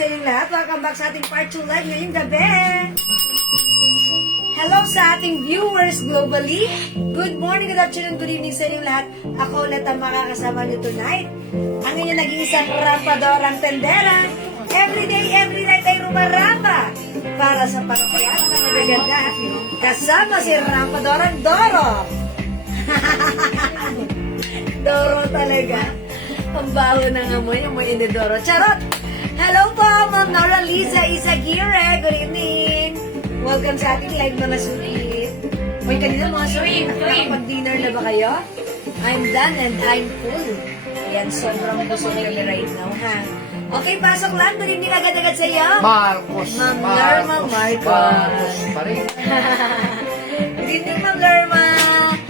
sa inyong lahat. Welcome back sa ating part 2 live ngayong gabi. Hello sa ating viewers globally. Good morning, good afternoon, good evening sa inyong lahat. Ako ulit ang makakasama niyo tonight. Ang inyong nag-iisang rampadorang tendera. Every day, every night ay rumaramba para sa pagpapayat ng magaganda. Kasama si Rampadorang Doro. Doro talaga. Ang baho ng amoy ni Doro. Charot! Hello po, Ma'am Nora Liza Isagire. Good evening. Welcome sa ating live mga sulit. Uy, kanina mga sulit. Nakakapag-dinner na ba kayo? I'm done and I'm full. Ayan, sobrang busog kami right now, ha? Okay, pasok lang. Good evening agad-agad sa iyo. Marcos. Ma'am Lerma Marcos. Pa rin. Good evening, Ma'am Lerma.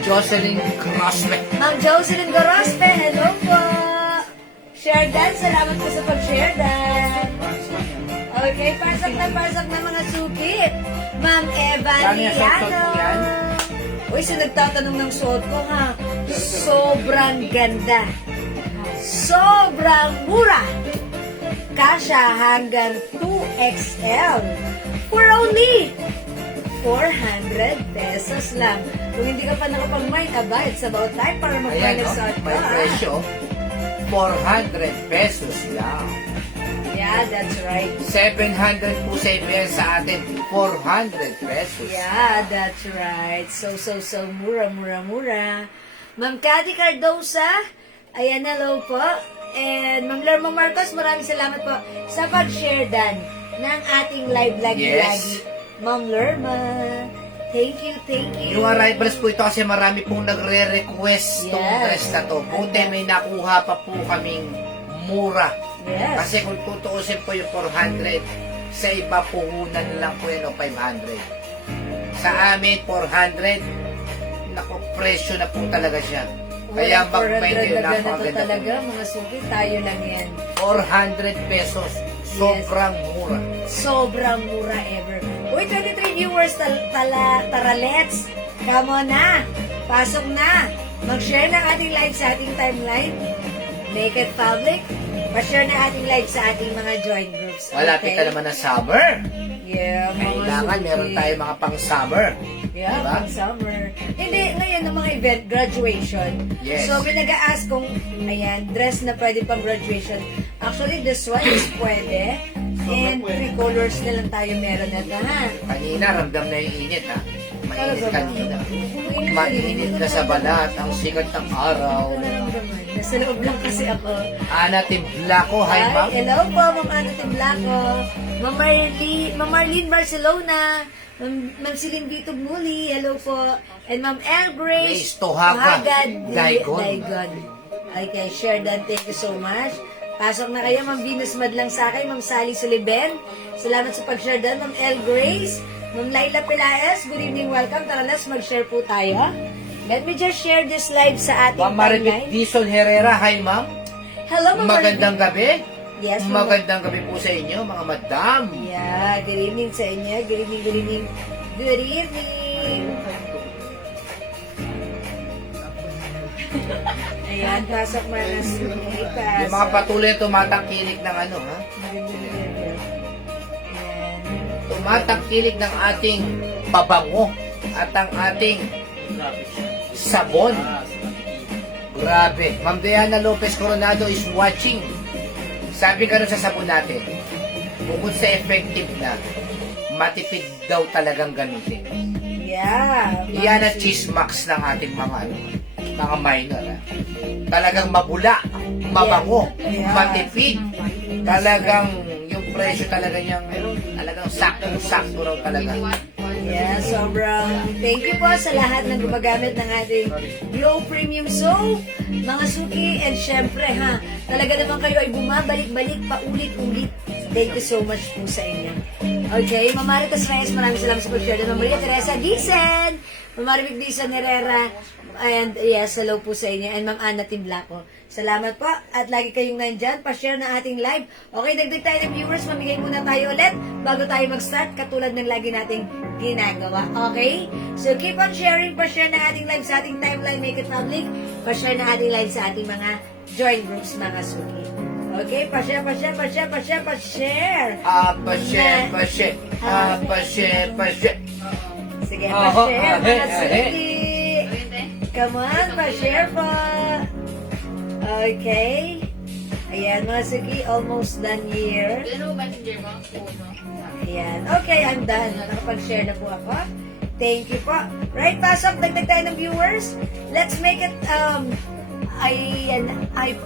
Jocelyn Crosby. Ma'am Jocelyn Gorospe, hello po. Share Dan, salamat po sa pag-share Dan. Okay, pasok na mga sukit. Ma'am Eva Dami ang suot Liano. mo yan? Uy, so nagtatanong ng suot ko ha. Sobrang ganda. Sobrang mura. Kasha hanggang 2XL. For only 400 pesos lang. Kung hindi ka pa nakapag-mine, aba, it's about time para mag-mine Ayan, no? start ka. May presyo. 400 pesos lang. Yeah, that's right. 700 po sa yan sa atin. 400 pesos. Yeah, that's right. So, mura. Ma'am Cathy Cardosa, ayan, hello po. And Ma'am Lerma Marcos, maraming salamat po sa pag-share Dan ng ating live lagi-lagi. Yes. Ma'am Lerma, thank you. Yung arrivals po ito kasi marami pong nagre-request tong Yes. dress na to. Buti may nakuha pa po kaming mura. Yes. Kasi kung tutuusin po yung 400, sa iba puhunan lang po yan o 500. Sa amin, 400, naku, presyo na po talaga siya. Kaya mag-buy 400 nyo na na ganito po talaga, mga sukit, tayo lang yan. 400 pesos. Sobrang mura. Sobrang mura ever. Uy, 23 viewers, taralets. Come on na. Pasok na. Mag-share ng ating live sa ating timeline. Make it public. Pa-share ng ating live sa ating mga join groups. Malapit na naman ang summer. Yeah, mga Kailangan suki. meron tayo mga pang-summer. Yeah, Diba? pang summer. Hindi, ngayon ng mga event, graduation. Yes. So, may nag-a-ask kung, ayan, dress na pwede pang graduation. Actually, this one is pwede. And three colors na lang tayo meron na ha. Kanina, ramdam na yung init, ha? Mainit Talaga ba? kanina. Mainit Mainit na sa balat, ang sikat ng araw. Ito na naman. Nasa loob lang kasi ako. Ana Timblako, hi ma'am. Hello po, Ma'am Ana Timblako. Ma'am Marlene Barcelona. Ma'am Celine Bitog Muli. Hello po. And Ma'am El Grace. Grace Tohaga. Daigon. Daigon. Okay, share that. Thank you so much. Pasok na kayo, Ma'am Venus Madlang Sakay, Ma'am Sally Suliben. Salamat sa pag-share doon, Ma'am El Grace. Ma'am Laila Pelaez, good evening, welcome. Tara, let's mag-share po tayo. Let me just share this live sa ating Ma'am Maribit timeline. Dizon Herrera, hi ma'am. Hello, Ma'am Magandang gabi. Yes, Ma'am. Magandang gabi po sa inyo, mga madam. Yeah, good evening sa inyo. Good evening. Good evening. Ayan, pasok mga suki. Yung mga patuloy tumatangkilik ng ano, ha? Ayan. Tumatangkilik ng ating pabango at ang ating sabon. Grabe. Ma'am Diana Lopez Coronado is watching. Sabi ka sa sabon natin, bukod sa effective na, matipid daw talagang gamitin. Yeah. Iyan ang chismax ng ating mga minor. Ha? Talagang mabula, mabango, Yeah. matipid. Talagang yung presyo talaga niyang talagang sakto raw talaga. Yeah, sobrang thank you po sa lahat ng gumagamit ng ating Glow Premium Soap, mga suki, and syempre ha, talaga naman kayo ay bumabalik-balik paulit-ulit. Thank you so much po sa inyo. Okay, Ma'am Maritas Reyes, maraming salamat sa pag-share. Ma'am Maria Teresa Dicen, Ma'am Maribig Dicen Herrera, and yes, hello po sa inyo, and Ma'am Ana Timblako. Salamat po, at lagi kayong nandyan, pa-share na ating live. Okay, dagdag tayo ng viewers, mamigay muna tayo ulit bago tayo mag-start, katulad ng lagi nating ginagawa. Okay? So, keep on sharing, pa-share na ating live sa ating timeline, make it public, pa-share na ating live sa ating mga join groups, mga suki. Okay, pa-share. Pa-share. Pa-share. Sige, Oho, pa-share. ahe, Mga suki. Come on, pa-share po. Okay. Ayan, mga suki, almost done here. Ayan. Okay, I'm done. Nakapag-share na po ako. Thank you po. Right, pasok. Dagdag tayo ng viewers. Let's make it,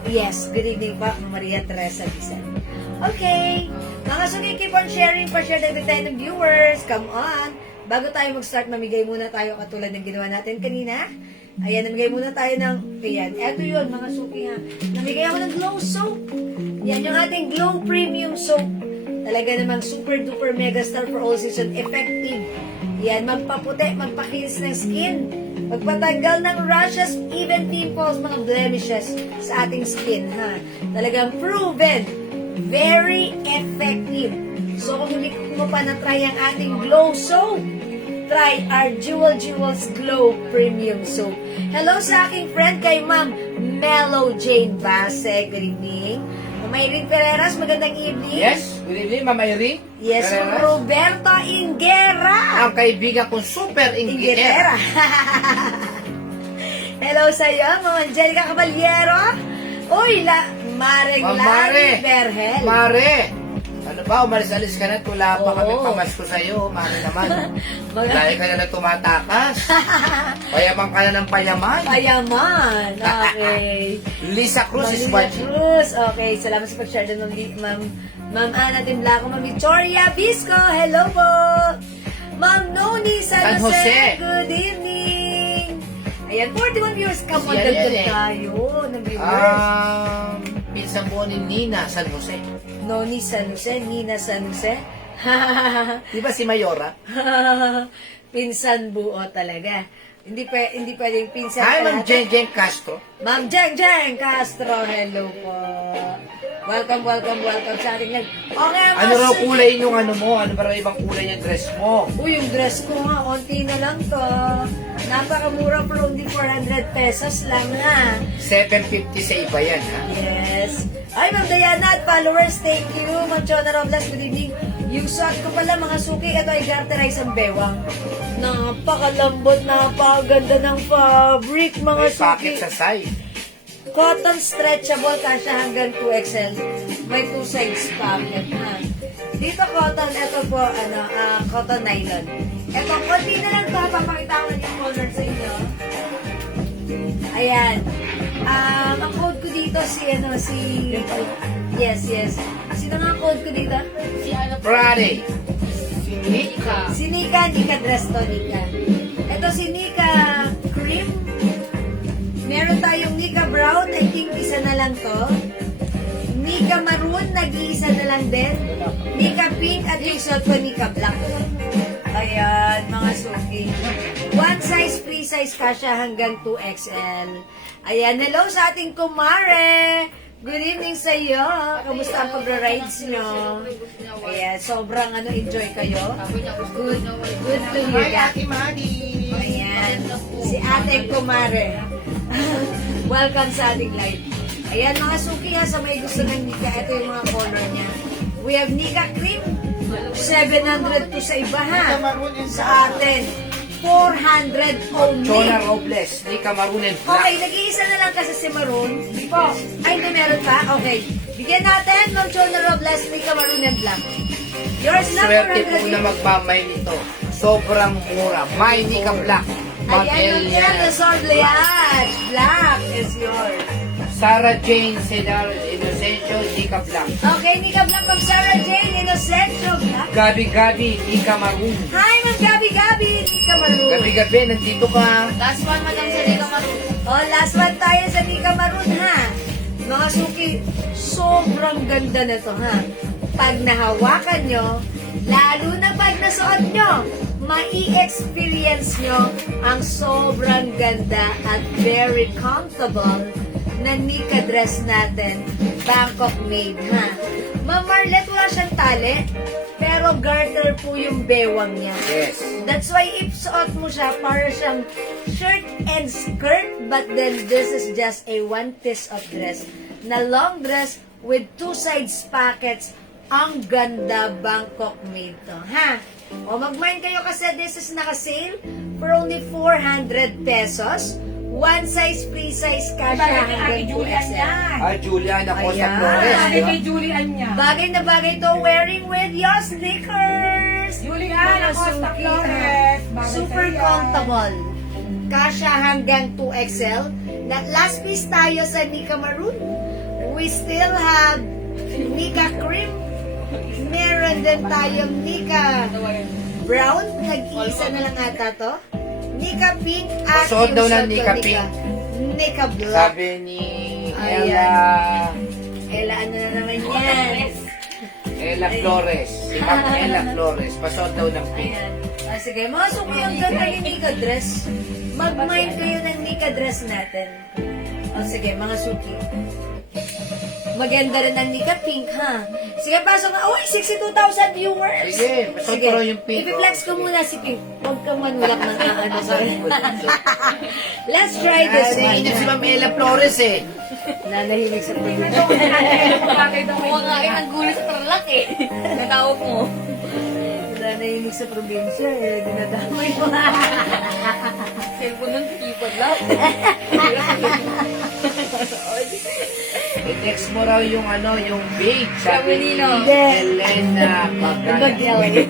yes. Good evening po, Maria Teresa Bisan. Okay. Mga suki, keep on sharing. Pa-share dagdag tayo ng viewers. Come on. Bago tayo mag-start, mamigay muna tayo katulad ng ginawa natin kanina. Ayan, namigay muna tayo ng, ayan, eto yun, mga suki ha. Namigay ako ng Glow Soap. Yan yung ating Glow Premium Soap. Talaga namang super duper mega star for all season. Effective. Yan, magpaputi, magpakilis ng skin. Magpatanggal ng rashes, even pimples, mga blemishes sa ating skin ha. Talagang proven. Very effective. So kung hindi mo pa na-try ang ating Glow Soap, try our Jewels Glow Premium Soap. Hello sa aking friend kay Ma'am Mellow Jane Base. Good evening. Ma'am Irene Pereras, magandang evening. Yes, good evening, Mama Irene. Yes, Roberto Ingera. Ang kaibigan kong super ingeniero. Ingera. Hello sa iyo, Ma'am Angelica Caballero. Uy, Mareng Ma'am Lani Berhel. Mare, ano ba, umalis-alis ka na at wala pa kami Oo. pamasko sa'yo, Mare naman. Mga Lagi ka na tumatakas. Payaman ka na ng payaman. payaman. Okay. Lisa Cruz is Maria watching. Cruz. Okay, salamat sa pag-share din, Ma'am Ana Timlaco, Ma'am Victoria Visco. Hello po. Ma'am Noni San San Jose. Jose. Good evening. Ayan, 41 viewers. Come on, Yan, dagdag yan, eh. tayo ng viewers. Pinsan po ni Nina San Jose. Noni San Jose, Nina San Jose. Di ba si Mayora? Pinsan buo talaga. Hindi pwedeng pinsan. Hi, Ma'am kalahati. Jen Castro. Ma'am Jeng Castro, hello po. Welcome sa ating live. Okay, Ano raw kulay yung ano mo? Ano ba raw ibang kulay yung dress mo? Uy, yung dress ko nga, onti na lang to. Napakamura for only 400 pesos lang ha. 750 sa iba yan, ha? Yes. Ay, Ma'am Diana at followers, thank you. Ma'am Chona Robles, good evening. Yung suot ko pala, mga suki, ito ay garterize ang bewang. Napakalambot, napakaganda ng fabric, mga May suki. packet sa side. Cotton stretchable, kasya hanggang 2XL. May 2 size packet, ha. Dito cotton, ito po, cotton nylon. Ito, konti na lang ito, papakita ko yung color sa inyo. Ayan. Ang code ko dito, yes. Sino nga ang code ko dito? Friday. Nika. Si Nika dress to, Nika. Ito si Nika cream. Meron tayong Nika brown, I think isa na lang to. Nika maroon, nag-iisa na lang din. Nika pink at yung suot ko Nika black. Ayan, mga suki. One size, free size kasya hanggang 2XL. Ayan, hello sa ating kumare. Good evening sa iyo. Kamusta ang pag-rides nyo? Ayan, sobrang enjoy kayo. Good to hear that. Ayan, si ating kumare. Welcome sa ating live. Ayan, mga suki ha, sa may gusto ng Nika, ito yung mga color niya. We have Nika cream, 700 to sa iba ha. Sa atin, 400 only. Chona Robles. Nika Maroon and Black. Okay, nag-iisa na lang kasi si Maroon. Po. Ay, hindi meron pa? Okay. Bigyan natin, Ma'am Chona Robles, Nika Maroon and Black. Yours na, Swerte po 400. na magmamay nito. Sobrang mura. My Nika Black. Ma'am Ayan, Elia. Luzon Liach. Black is yours. Sarah Jane Cedar Inocencio, Nika Black. Okay, Nika Black from Sarah Jane, Inocencio Black. Gabi, Nika Maroon. Hi, Ma'am Gabi, Nika Maroon. Gabi, nandito ka. Last one madam sa Liga Maroon. Oh, last one tayo sa Nika Maroon, ha? Mga suki, sobrang ganda na to, ha? Pag nahawakan nyo, lalo na pag nasuot nyo, mai-experience nyo ang sobrang ganda at very comfortable na Nika dress natin, Bangkok made, ha? Ma'am Marlet, wala siyang tali, pero garter po yung bewang niya. Yes. That's why if suot mo siya, para siyang shirt and skirt, but then this is just a one piece of dress. Na long dress with 2 sides pockets. Ang ganda, Bangkok made to, ha? O mag-mine kayo kasi this is naka-sale for only 400 pesos. 1 size, free size, kasha hanggang 2XL. Julian ako sa Ayan. Flores. Sabi di ba? kay Julian niya. Bagay na bagay to wearing with your sneakers. Julian, Mga ako sa suki, Flores. ha? Super comfortable. Kasha hanggang 2XL. Last piece tayo sa Nika Maroon. We still have Nika Cream. Meron din tayong Nika Brown. Nag-iisa na lang ata to. Nika Pink at Masuot daw yung ng suot Nika ko, Pink. Nika Black. Sabi ni Ayan. Ella, Ano na naman yan? Ella Flores. Si Ma'am Ella Flores. Pasuot daw ng pink. Ayan. Sige, mga suki ang ganda yung Nika dress. Mag-mind kayo ng Nika dress natin. Sige, mga suki. Maganda rin ang Nika Pink, ha? Sige, pasok na. Uy, 62,000 viewers! Sige, pasuot ko raw yung pink. Ipiplex ko muna si Pink. Huwag kang manulak ng ano. Sorry. Let's try this one. Naiinip si Ma'am Ella Flores eh. Nanahimik sa Pink. Kuha nga rin ang gulo sa tarlak eh. Natawag mo. Nanahimik sa probinsya eh. Dinadamay ko. Cellphone nun, keypad lang. I-text mo raw yung ano, yung big. Sabi ni Nino. Elena Pagana. Bagay.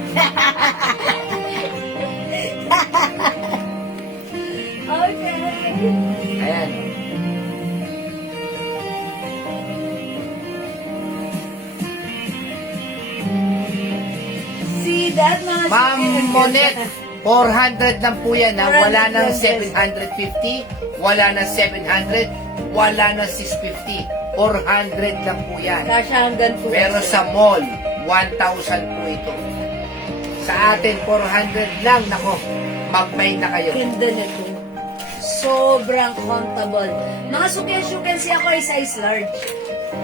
Okay. Ayan. See that, mga Ma'am suki? Monet, 400 lang po yan ha. Wala nang 400. 750, wala nang 700, wala nang 650. 400 lang po yan. Kasha hanggang 2. Pero sa mall, 1,000 po ito. Sa atin, 400 lang. Nako, mag-buy na kayo. Ganda na to. Sobrang comfortable. Mga suki, as you can see, ako ay size large.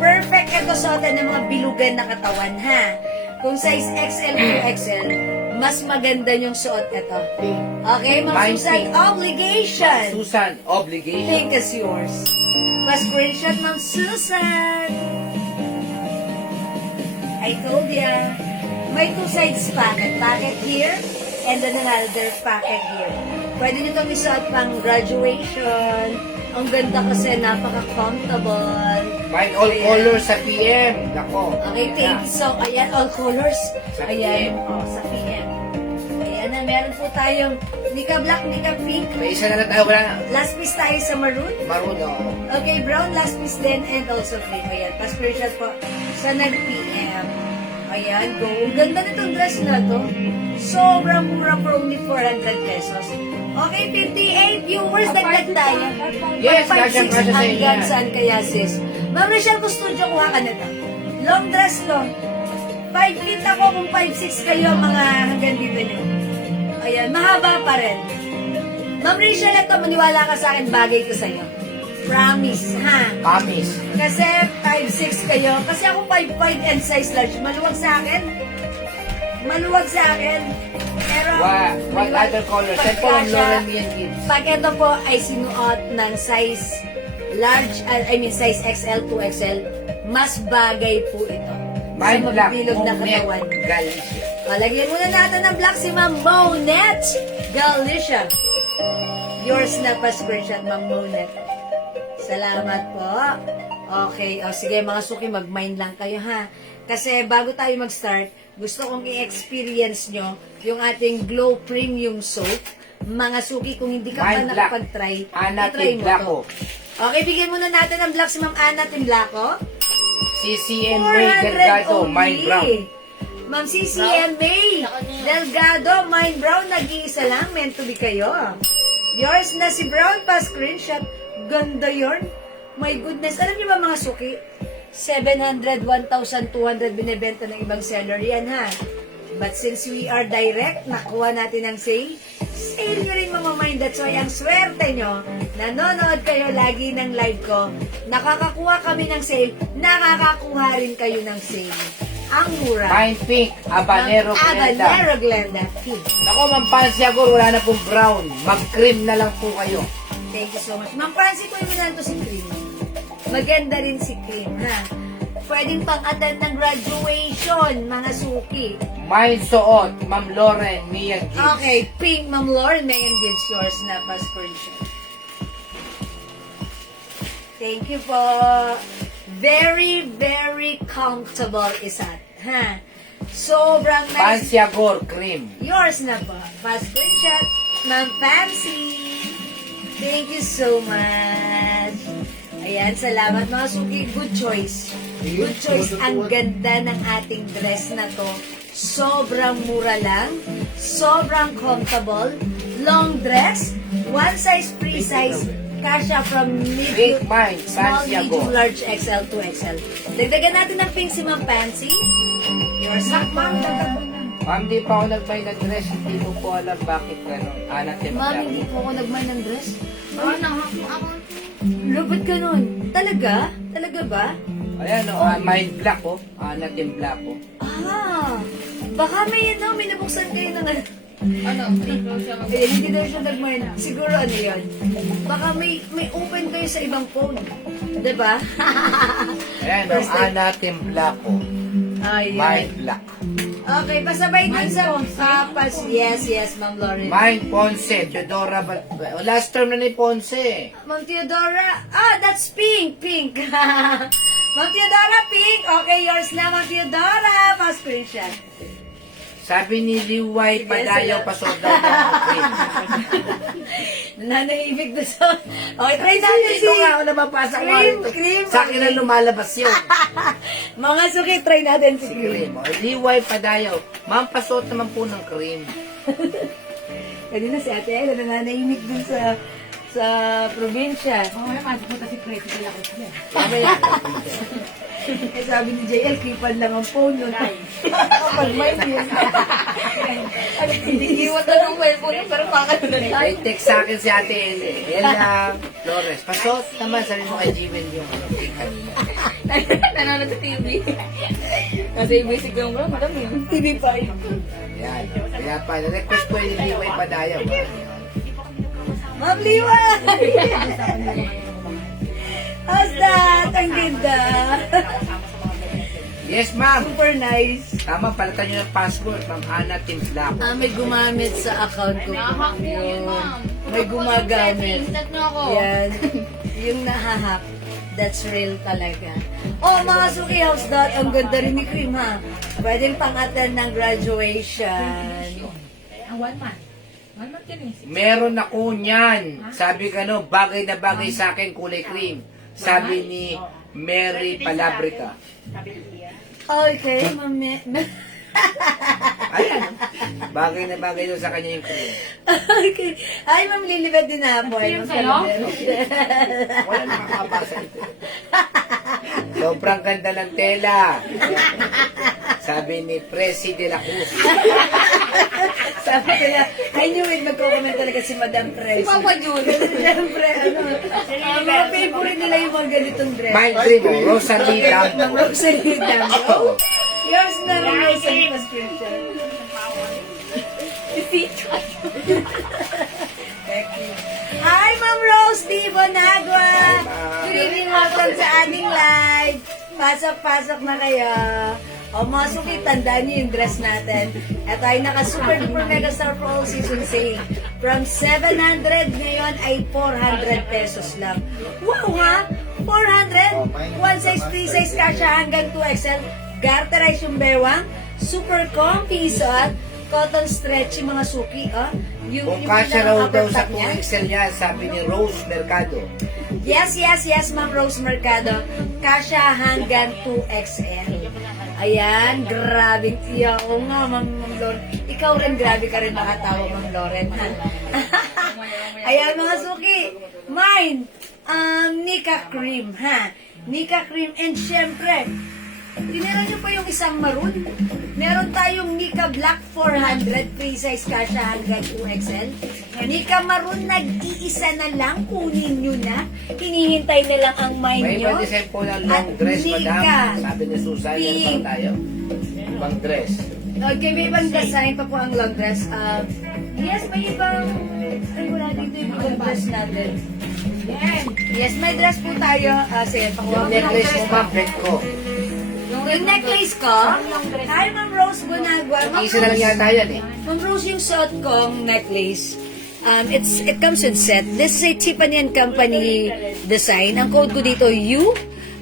Perfect ito suotan ng mga bilugan na katawan, ha? Kung size XL to XL, mas maganda yung suot ito. Okay, Ma'am Fine Susan, pink. obligation. Susan, obligation. Pink is yours. Pa-screenshot, Ma'am Susan. I told ya. May 2 sides packet. Packet here, and then another packet here. Pwede nyo itong isuot pang graduation. Ang ganda kasi, napaka-comfortable. Find all colors sa PM. Nako. Okay, thank you. So, ayan, all colors. Sa Ayan, PM. sa PM. Ayan na, meron po tayong Nika Black, Nika Pink. May isa na lang tayo. Wala na. Last piece tayo sa maroon. Maroon, oh. Okay, brown last piece din and also cream. Ayan, pa-screenshot po sa nag-PM. Ayan, go. Ang ganda nitong dress na to. Sobrang mura for only 400 pesos. Okay, 58 viewers, dagdag tayo. Yes, 5'6" kasya sa inyo hanggang yan. saan kaya sis? Ma'am Rachel, kung studio, kuha ka na to. Long dress long. 5 feet ako kung 5'6" kayo mga hanggang dito nyo. Ayan, mahaba pa rin. Ma'am Rachel, ito, maniwala ka sa akin, bagay ko sa'yo. Promise, ha? Kamis. Kasi 5'6 kayo. Kasi ako 5'5 and size large. Maluwag sa akin. Maluwag sa akin. Pero, What other colors? Send po ang Lauren Mian Gibbs. pag ito po ay sinuot ng size large, size XL to XL, mas bagay po ito. Mind sa black. mabibilog na Monet. katawan. Galicia. Palagyan muna natin ng black si Ma'am Monet Galicia. Yours na pa screenshot, Ma'am Monet. Salamat po. Okay, o sige mga suki, mag-mind lang kayo ha. Kasi bago tayo mag-start, gusto kong i-experience nyo yung ating Glow Premium Soap. Mga suki, kung hindi ka pa Mind black. nakapag-try, Ana i-try mo Timblaco. to. Okay, bigyan muna natin ng black si Ma'am Ana Timblaco. CCM Ray Delgado, Mind Brown. Ma'am CCMA Delgado, Mind Brown, nag-iisa lang, meant to be kayo. Yours na si Brown pa screenshot. Ganda yorn. My goodness, alam niyo ba mga suki? 700, 1,200 binibenta ng ibang seller yan ha. But since we are direct, nakuha natin ang sale. Sale nyo rin mamamind. That's why ang swerte nyo, nanonood kayo lagi ng live ko, nakakakuha kami ng sale, nakakakuha rin kayo ng sale. Ang mura. Fine pink, habanero Glenda. Habanero Glenda. Pink. Ako, Ma'am Pansy Agor, wala na pong brown. Mag-cream na lang po kayo. Thank you so much. Ma'am Francie, kunin mo na to si Cream. Maganda rin si Cream, ha? pwedeng pang-attend ng graduation, mga suki. Mine suot, Ma'am Lauren, Mia Gibbs. Okay, pink, Ma'am Lauren, Mayan gives yours na pa-screenshot. Thank you po. Very, very comfortable isat. Ha? Sobrang nice. Pansiagor Cream. Yours na po. Pa-screenshot, Ma'am Fancy. Thank you so much. Ayan, salamat mga suki. Good choice. Good choice. Ang ganda ng ating dress na to. Sobrang mura lang. Sobrang comfortable. Long dress. One size, free size. Kasha from Big medium, Mine, small, medium, Pansiagor. large, XL to XL. Dagdagan natin ng pink si Ma'am Fancy. Yours na po. Ma'am, di pa ako nag-buy ng dress. Hindi ko po alam bakit gano'n. Anak, Ma'am, hindi po ako nagman ng dress. Oo, nahak mo ako. Lupit ka nun. Talaga? Talaga ba? Ayan, mine black, oh. Anak yung black, oh. Ah, baka may may nabuksan kayo ng Ano? hindi daw siya nagmahal. Siguro ano yun. Baka may open kayo sa ibang phone. Diba? Ayan, oh. Anak yung black, oh. Ayan. Mine black. Okay, pasabay dun sa papas. Yes, Ma'am Lauren. Mine Ponce, Teodora. Last term na ni Ponce. Ma'am Theodora. Ah, that's pink. Pink. Ma'am Theodora, pink. Okay, yours na, Ma'am Theodora. Pa-screenshot. Sabi ni Liway Padayaw, pasod daw ng cream. Nanahimik doon sa... Okay, try natin si... Ito nga ako napapasa ko Cream, rito. cream. Sa akin na lumalabas yun. Mga suki, try natin si Si Cream. cream. Oh. Liway Padayaw. Ma'am, pasot naman po ng cream. Kanina si Ate Ella nananahimik dun sa probinsya. Oo, naman. Punta si Crazy nila ko siya. Mamaya. Eh sabi ni JL, kipan lang ang phone nun. Kapag may yun. Iiwan na ng cellphone pero bakit na nila? May text sa akin si Ate Ele. Ella Flores. Pasot naman. Sabi mo kay Jimen yung cake kanina. Nanonood sa TV. Kasi basic lang bro, madam yun. TV5. Yan. Kaya pa, request ko yung Liway Padayaw. Ma'am Liwa! How's that? Ang ganda. Yes, ma'am. Super nice. Tama, palitan nyo ng password. Ma'am Ana Team Black. May gumamit sa account ko. Nahak mo yun, ma'am. May gumagamit. Instant mo ako. Yan. Yung nahahack. That's real talaga. Oh, mga suki house dot. Ang ganda rin ni Cream, ha? Pwedeng pang-attend ng graduation. Ang 1 month. 1 month yun eh. Meron ako niyan. Sabi ka no, bagay na bagay sa akin, kulay cream. Sabi ni Mary Palabrica. Okay, mami. Ayan. Bagay na bagay doon sa kanya yung cream. Okay. Ay, Ma'am Lilibet din na po. Cream sa'yo? Wala nakakabasa ito. Sobrang ganda ng tela. Sabi ni Presi de la Cruz. Sabi ko na, I knew it, magko-comment talaga si Madam Presi. Si Papa Jun. Siyempre, mga favorite nila yung mga ganitong dress. My dream, oh, Rosalie Ng Dambo. Rosalie Dambo. Yours na rin Rosalie prescription. Hi, Ma'am Rose D. Bonagua. Good evening, welcome sa ating live. Pasok-pasok na kayo. O mga suki, tandaan niyo yung dress natin. Ito ay naka-super duper mega star for all season sale. From 700 ngayon ay 400 pesos lang. Wow ha? 400? One size, free size kasha hanggang 2XL. Garterize yung bewang. Super comfy suot. Cotton stretchy mga suki. Kung kasya raw daw sa upper top niya. 2XL yan, sabi ni Rose Mercado. Yes, Ma'am Rose Mercado. Kasha hanggang 2XL. Ayan, grabe. Oo nga, Ma'am Lauren. Ikaw rin, grabe ka rin makatawa, Ma'am Lauren. Ha? Ayan, mga suki. Mine, Nika Cream, ha? Nika Cream. And syempre, tinira nyo pa yung isang maroon. Meron tayong Nika Black 400, free size kasha hanggang 2XL. Nika Maroon, nag-iisa na lang, kunin nyo na. Hinihintay na lang ang May mind nyo. ibang design po ng long At dress, Nika. madam. Sabi ni Susan, yan Pink. bang tayo? Ibang dress. Okay, may ibang design pa po ang long dress. Yes, may ibang... Ay, wala dito yung ibang dress natin. Yes, may dress po tayo. Sige, pakuha Yung necklace mo, ma'am, bet ko. Yung necklace ko, hi Ma'am Rose Bonagua. Ma'am Isa na lang Rose, yata yan eh. Ma'am Rose, yung suot kong necklace, it comes with set. This is a Tiffany & Company design. Ang code ko dito, U.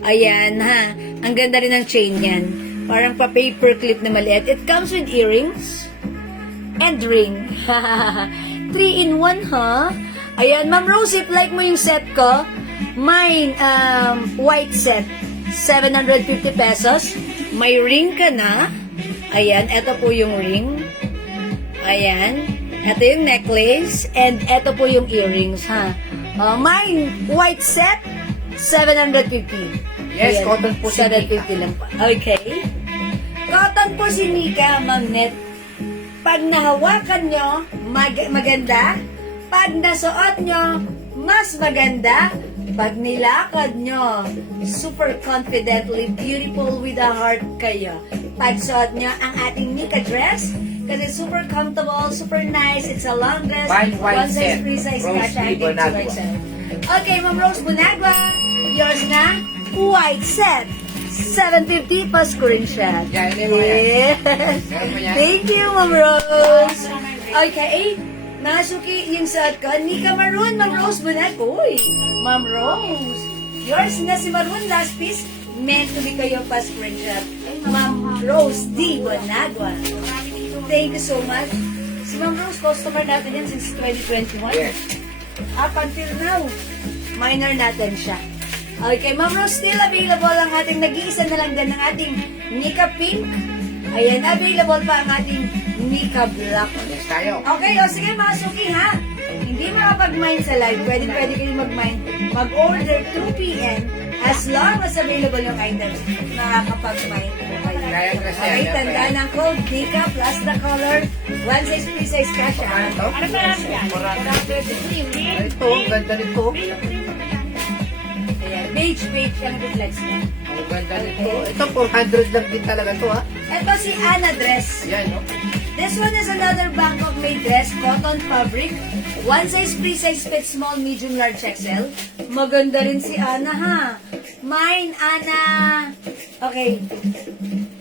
Ayan, ha. Ang ganda rin ng chain yan. Parang pa-paper clip na maliit. It comes with earrings and ring. 3-in-1, ha? Ayan, Ma'am Rose, if like mo yung set ko, mine, white set, 750 pesos. May ring ka na. Ayan, eto po yung ring. Ayan. Ito yung necklace. And ito po yung earrings, ha. Mine, white set, 750. Yes, cotton po si 750 lang pa. Okay. Cotton po si Nika, Ma'am Net. Pag nahawakan nyo, maganda. Pag nasuot nyo, mas maganda. Pag nilakad nyo, super confidently, beautiful with a heart kayo. Pag suot nyo ang ating Nika dress, kasi super comfortable, super nice, it's a long dress, Fine white one size, set. free size, Rose kasha, Lee Bonagua. Okay, Ma'am Rose Bonagua, yours na, white set. 750 pa screenshot. Yan, yan, yan. Yes. Meron pa yan? Thank you, Ma'am Rose. Okay, mga suki, yung suot ko, Nika Maroon, Ma'am Rose Bonagua. Uy, Ma'am Rose. Yours na si Maroon, last piece. Meant to be kayo pa screenshot. Ma'am Rose D. Bonagua. Thank you so much. Si Ma'am Rose, customer natin yan since 2021. Yes. Up until now, minor natin siya. Okay, Ma'am Rose, still available ang ating nag-iisa na lang din ng ating Nika Pink. Ayan, available pa ang ating Nika Black. Yes tayo. Okay, o sige mga suki ha. Hindi makapag-mine sa live. Pwede kayo mag-mine. Mag-order 2 p.m. as long as available yung items. Makakapag-mine po kayo. Kaya ko kasi Okay, yan, tandaan ang code Nika plus the color. One size, free size cash. Ano to? Ano ba lang yan? Ito, ang ganda nito. Ayan, beige ang reflex niya. Ang ganda nito. Ito, 400 lang din talaga to ha. Ito si Anna dress. Yan, no? This one is another Bangkok made dress, cotton fabric. One size, free size, fit, small, medium, large, XL. Maganda rin si Anna, ha? Mine, Anna. Okay.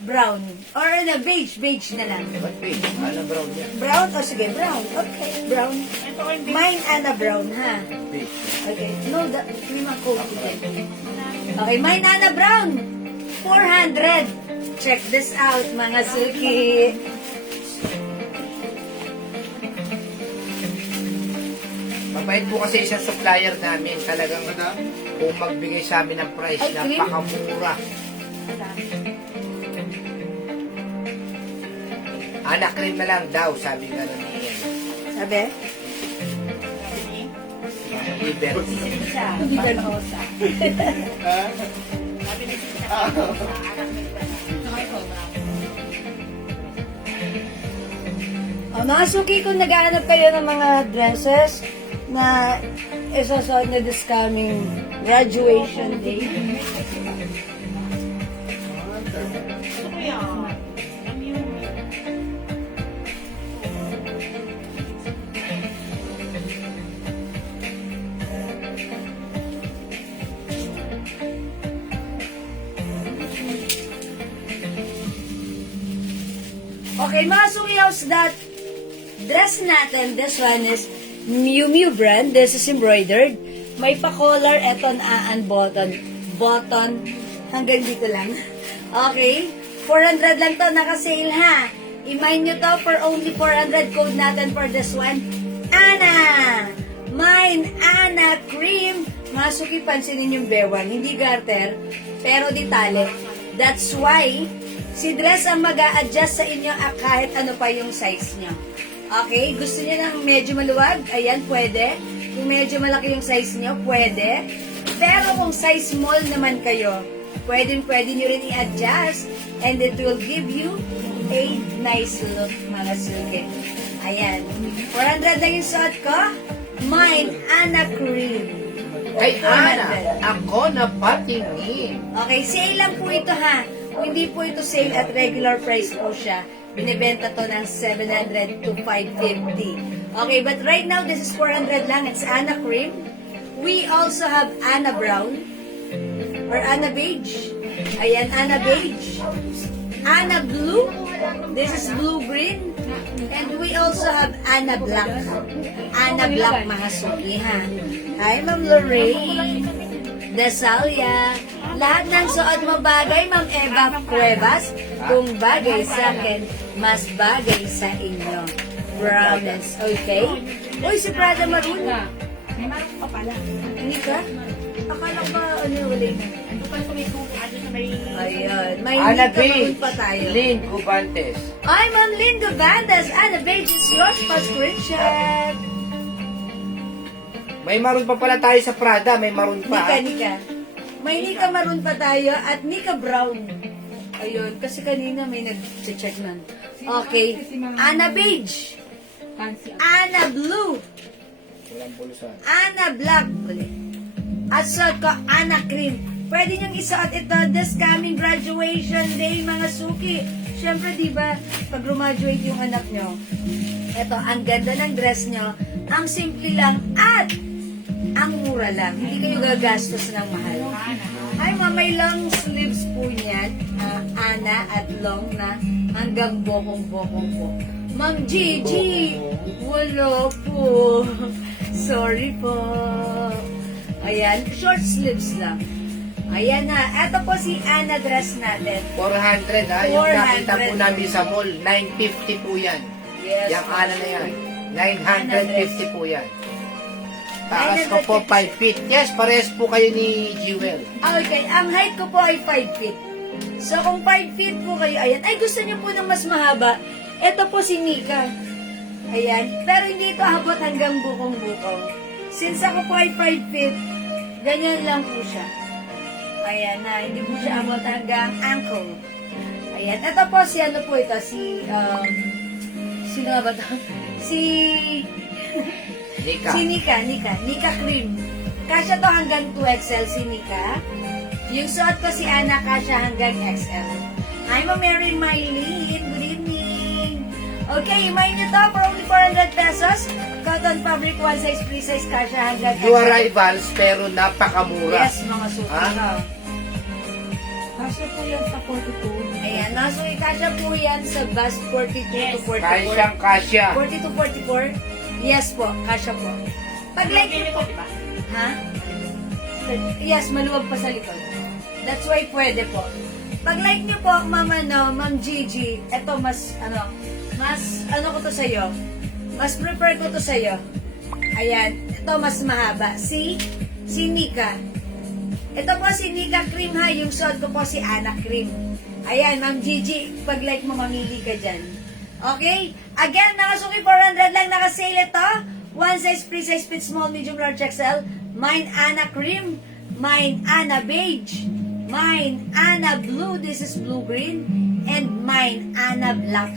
Brown. Or na beige na lang. Ba't page? Ano brown yan? Brown? O sige, brown. Okay, brown. Mine, Anna Brown, ha? Page. Okay. No, hindi ma-code din. Okay, mine, Anna Brown. 400. Check this out, mga suki. Mabait po kasi isang supplier namin. Talagang kung magbigay sa amin ng price, Ay, cream? napakamura. Anak cream na lang daw, sabi nga lang niya. Sabi? Liberty. Mga suki, kung naghahanap kayo ng mga dresses na isasot na this coming graduation day, okay, mga sukiyaws, that dress natin, this one is Miu Miu brand. This is embroidered. May pa-collar, eto na button. Button, hanggang dito lang. Okay, 400 lang to, naka-sale ha. I-mine nyo to for only 400. Code natin for this one, Anna. Mine, Anna Cream. Mga suki, pansinin yung bewan. Hindi garter, pero di tali. That's why, si dress ang mag-a-adjust sa inyo kahit ano pa yung size nyo. Okay? Gusto niyo ng medyo maluwag? Ayan, pwede. Kung medyo malaki yung size nyo, pwede. Pero kung size small naman kayo, pwede nyo rin i-adjust and it will give you a nice look, mga suki. Ayan. 400 lang yung suot ko. Mine, Anna Cream. Kay Ana, ako na patingin. Okay, sale lang po ito ha. Kung hindi po ito sale at regular price po siya, binibenta to ng 700 to 550. Okay, but right now, this is 400 lang. It's Anna Cream. We also have Anna Brown or Anna Beige. Ayan, Anna Beige. Anna Blue. This is blue green. And we also have Anna Black. Anna Black, mga suki, ha? Hi, Ma'am Lorraine. Dasalia. Lahat ng suot mo bagay, Ma'am Eva Cuevas. Kung bagay sa akin, mas bagay sa inyo. Promise. Okay? Uy, si Prada Maroon. May marang pa pala. Hindi ka? Akala ko ba, wala na. Ando pa sa may tuka, ando sa may... Ayun. May Ana Nika Maroon Beige, pa tayo. Lynn Cubantes. I'm on Linda Bandas. Anna Beige is yours pa screenshot. May maroon pa pala tayo sa Prada, may maroon pa. Nika. May Nika Maroon pa tayo at Nika Brown. Ayun, kasi kanina may nag-check nun. Okay. Anna Beige. Fancy. Anna Blue. Walang bulusan. Anna Black. Ulit. At suot ko, Anna Cream. Pwede niyong isuot ito this coming graduation day, mga suki. Siyempre, di ba, pag graduate yung anak nyo, ito, ang ganda ng dress nyo, ang simple lang, at ang mura lang. Hindi kayo gagastos ng mahal. Ay, may long sleeves po niyan, Ana, at long na hanggang bokong-bokong po. Ma'am Gigi, wala po. Sorry po. Ayan, short sleeves lang. Ayan na, eto po si Ana dress natin. 400 ha, yung 400. nakita po namin sa mall, 950 po yan. Yes. Yung ana na yan, 950 po yan. Taas ko po 5 feet. Yes, parehas po kayo ni Jewel. Okay, ang height ko po ay 5 feet. So kung 5 feet po kayo, ayan, ay gusto niyo po ng mas mahaba, eto po si Nika. Ayan, pero hindi ito abot hanggang bukong-bukong. Since ako po ay 5 feet, ganyan lang po siya. Ayan na, hindi po siya abot hanggang ankle. Ayan, ito po si ano po ito, sino nga ba ito? Nika. Si Nika Cream. Kasya to hanggang 2XL si Nika. Yung suot ko si Ana, kasya hanggang XL. Hi, Ma'am Mary Mylene. Good evening. Okay, imayin nyo to for only 400 pesos. Cotton fabric, one size, free size, kasya hanggang New arrivals, pero napakamura. Yes, mga suki. Ha? Kasi po yan sa 42. Ayan, kasya po yan sa bus 42 to 44. Kasyang kasya. 42 to 44? Yes po, kasya po. Pag like Pili ko, di ba? Ha? Yes, maluwag pa sa likod. That's why pwede po. Pag like niyo po, Ma'am Gigi, eto mas ko to sa'yo. Mas prefer ko to sa'yo. Ayan, ito mas mahaba. Si Nika. Ito po si Nika Cream ha, yung suot ko po si Ana Cream. Ayan, Ma'am Gigi, pag like mo, mamili ka dyan. Okay? Again, mga suki, 400 lang nakasale ito. One size, free size, fit, small, medium, large, XL. Mine, Ana Cream. Mine, Ana Beige. Mine, Ana Blue. This is blue green. And mine, Ana Black.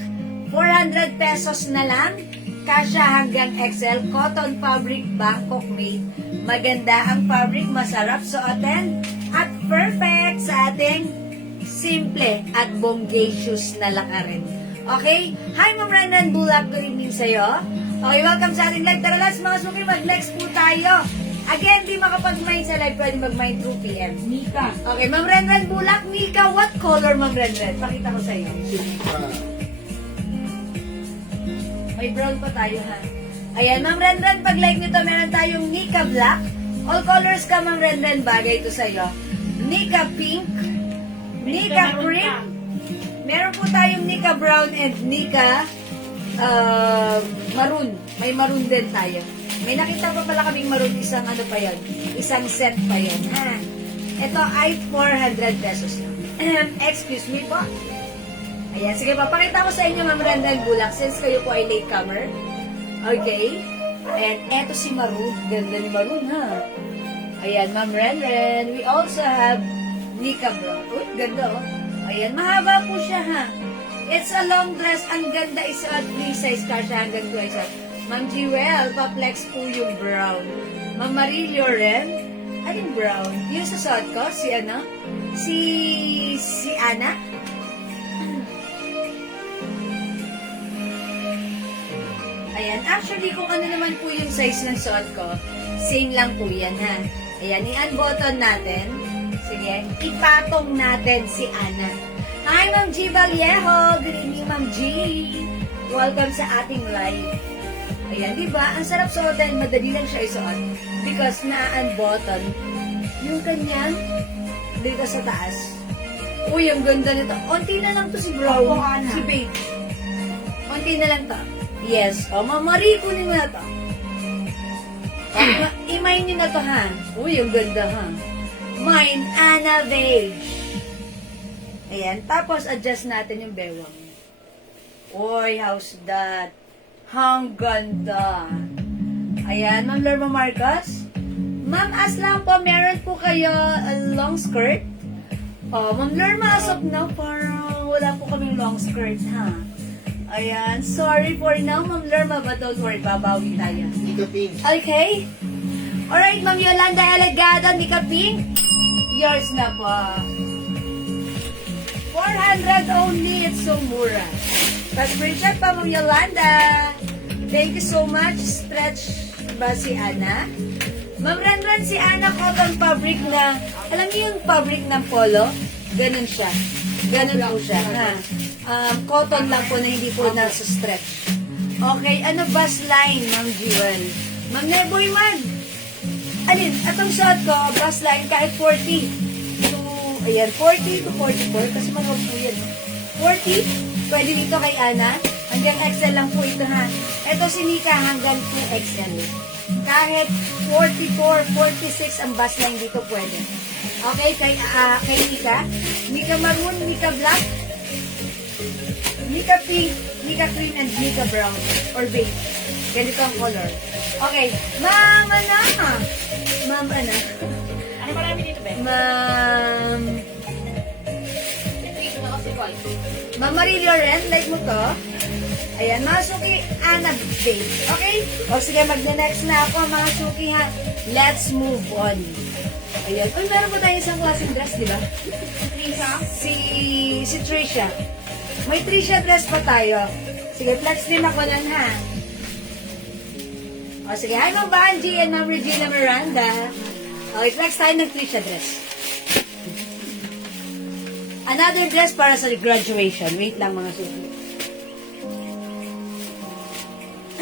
400 pesos na lang. Kasya hanggang XL. Cotton fabric, Bangkok made. Maganda ang fabric, masarap suotin. At perfect sa ating simple at bongacious na lakarin. Okay? Hi, Ma'am Ranran Bulak. Good evening sa'yo. Okay, welcome sa ating live. Tara, last mga suki, mag-next po tayo. Again, di makapag-mine sa live, pwede mag-mine through PM. Nika. Okay, Ma'am Ranran Bulak. Nika, what color, Ma'am Ranran? Pakita ko sa'yo. May brown pa tayo, ha? Ayan, Ma'am Ranran, pag like nito, meron tayong Nika Black. All colors ka, Ma'am Ranran, bagay ito sa'yo. Nika Pink. Nika Cream. Meron po tayong Nika Brown and Nika Maroon. May maroon din tayo. May nakita pa pala kaming maroon, isang ano pa yun. Isang set pa yun. Ha? Ito ay 400 pesos lang. Excuse me po. Ayan, sige, papakita ko sa inyo, Ma'am Randan Bulak, since kayo po ay latecomer. Okay? And eto si Maroon. Ganda ni Maroon, ha? Ayan, Ma'am Randan. We also have Nika Brown. Uy, ganda, oh. Ayan, mahaba po siya, ha? It's a long dress. Ang ganda, isuot free size kasya hanggang 2 size. Ma'am Jewel, pa-flex po yung brown. Ma'am Marie Loren, anong brown? Yung sa suot ko, si ano? Si Ana? Ayan, actually, kung ano naman po yung size ng suot ko, same lang po yan, ha? Ayan, i-unbutton natin. Sige, ipatong natin si Ana. Hi, Ma'am G. Vallejo. Good evening, Ma'am G. Welcome sa ating live. Ayan, di ba? Ang sarap suotin. Madali lang siya isuot. Because na-unbutton yung kanyang dito sa taas. Uy, ang ganda nito. Unti na lang to si Brown. Opo, Ana. Si Babe. Unti na lang to. Yes. O, Mamari, kunin mo na to. Imay niyo na to, ha? Uy, ang ganda, ha? Mine, Ana Beige. Ayan. Tapos, adjust natin yung bewang. Uy, how's that? Ang ganda. Ayan, Ma'am Lerma Marcos. Ma'am, as lang po, meron po kayo long skirt. Oh, Ma'am Lerma, as of now, parang wala po kaming long skirt, ha? Ayan, sorry for now, Ma'am Lerma, but don't worry, babawi tayo. Nika Pink. Okay? Alright, Ma'am Yolanda Elegada, Mika Pink. Yours na po. 400 only, it's so mura. Pa-screenshot pa, Ma'am Yolanda. Thank you so much. Stretch ba si Ana? Ma'am Ranran, si Ana cotton fabric na, alam niyo yung fabric ng polo? Ganun siya. Ganun po siya. Ha? Cotton lang po na hindi po nasa stretch. Okay, ano bus line, Ma'am Jewel? Ma'am Neboy man. Alin, atong suot ko, bus line kahit 40 to, ayan, 40 to 44, kasi manuot po yan. 40, pwede dito kay Ana. Hanggang XL lang po ito, ha. Ito si Nika hanggang 2XL. Kahit 44, 46 ang bus line dito pwede. Okay, kay Nika. Nika Maroon, Nika Black, Nika Pink, Nika Cream, and Nika Brown. Or beige. Ganito ang color. Okay, Ma'am Ana. Ma'am Ana. Ano marami dito, Ben? Ma'am... Dito na kasi, Boy. Ma'am Marie Loren, like mo to. Ayan, mga suki, Ana Babe. Okay? O sige, mag-next na ako, mga suki, ha. Let's move on. Ayan. Uy, meron po tayo isang klaseng dress, di ba? Trisha? Si Trisha. May Trisha dress pa tayo. Sige, flex din ako nun, ha. O sige, hi, Ma'am Banji and Ma'am Regina Miranda. Okay, flex tayo ng Trisha dress. Another dress para sa graduation. Wait lang, mga suki.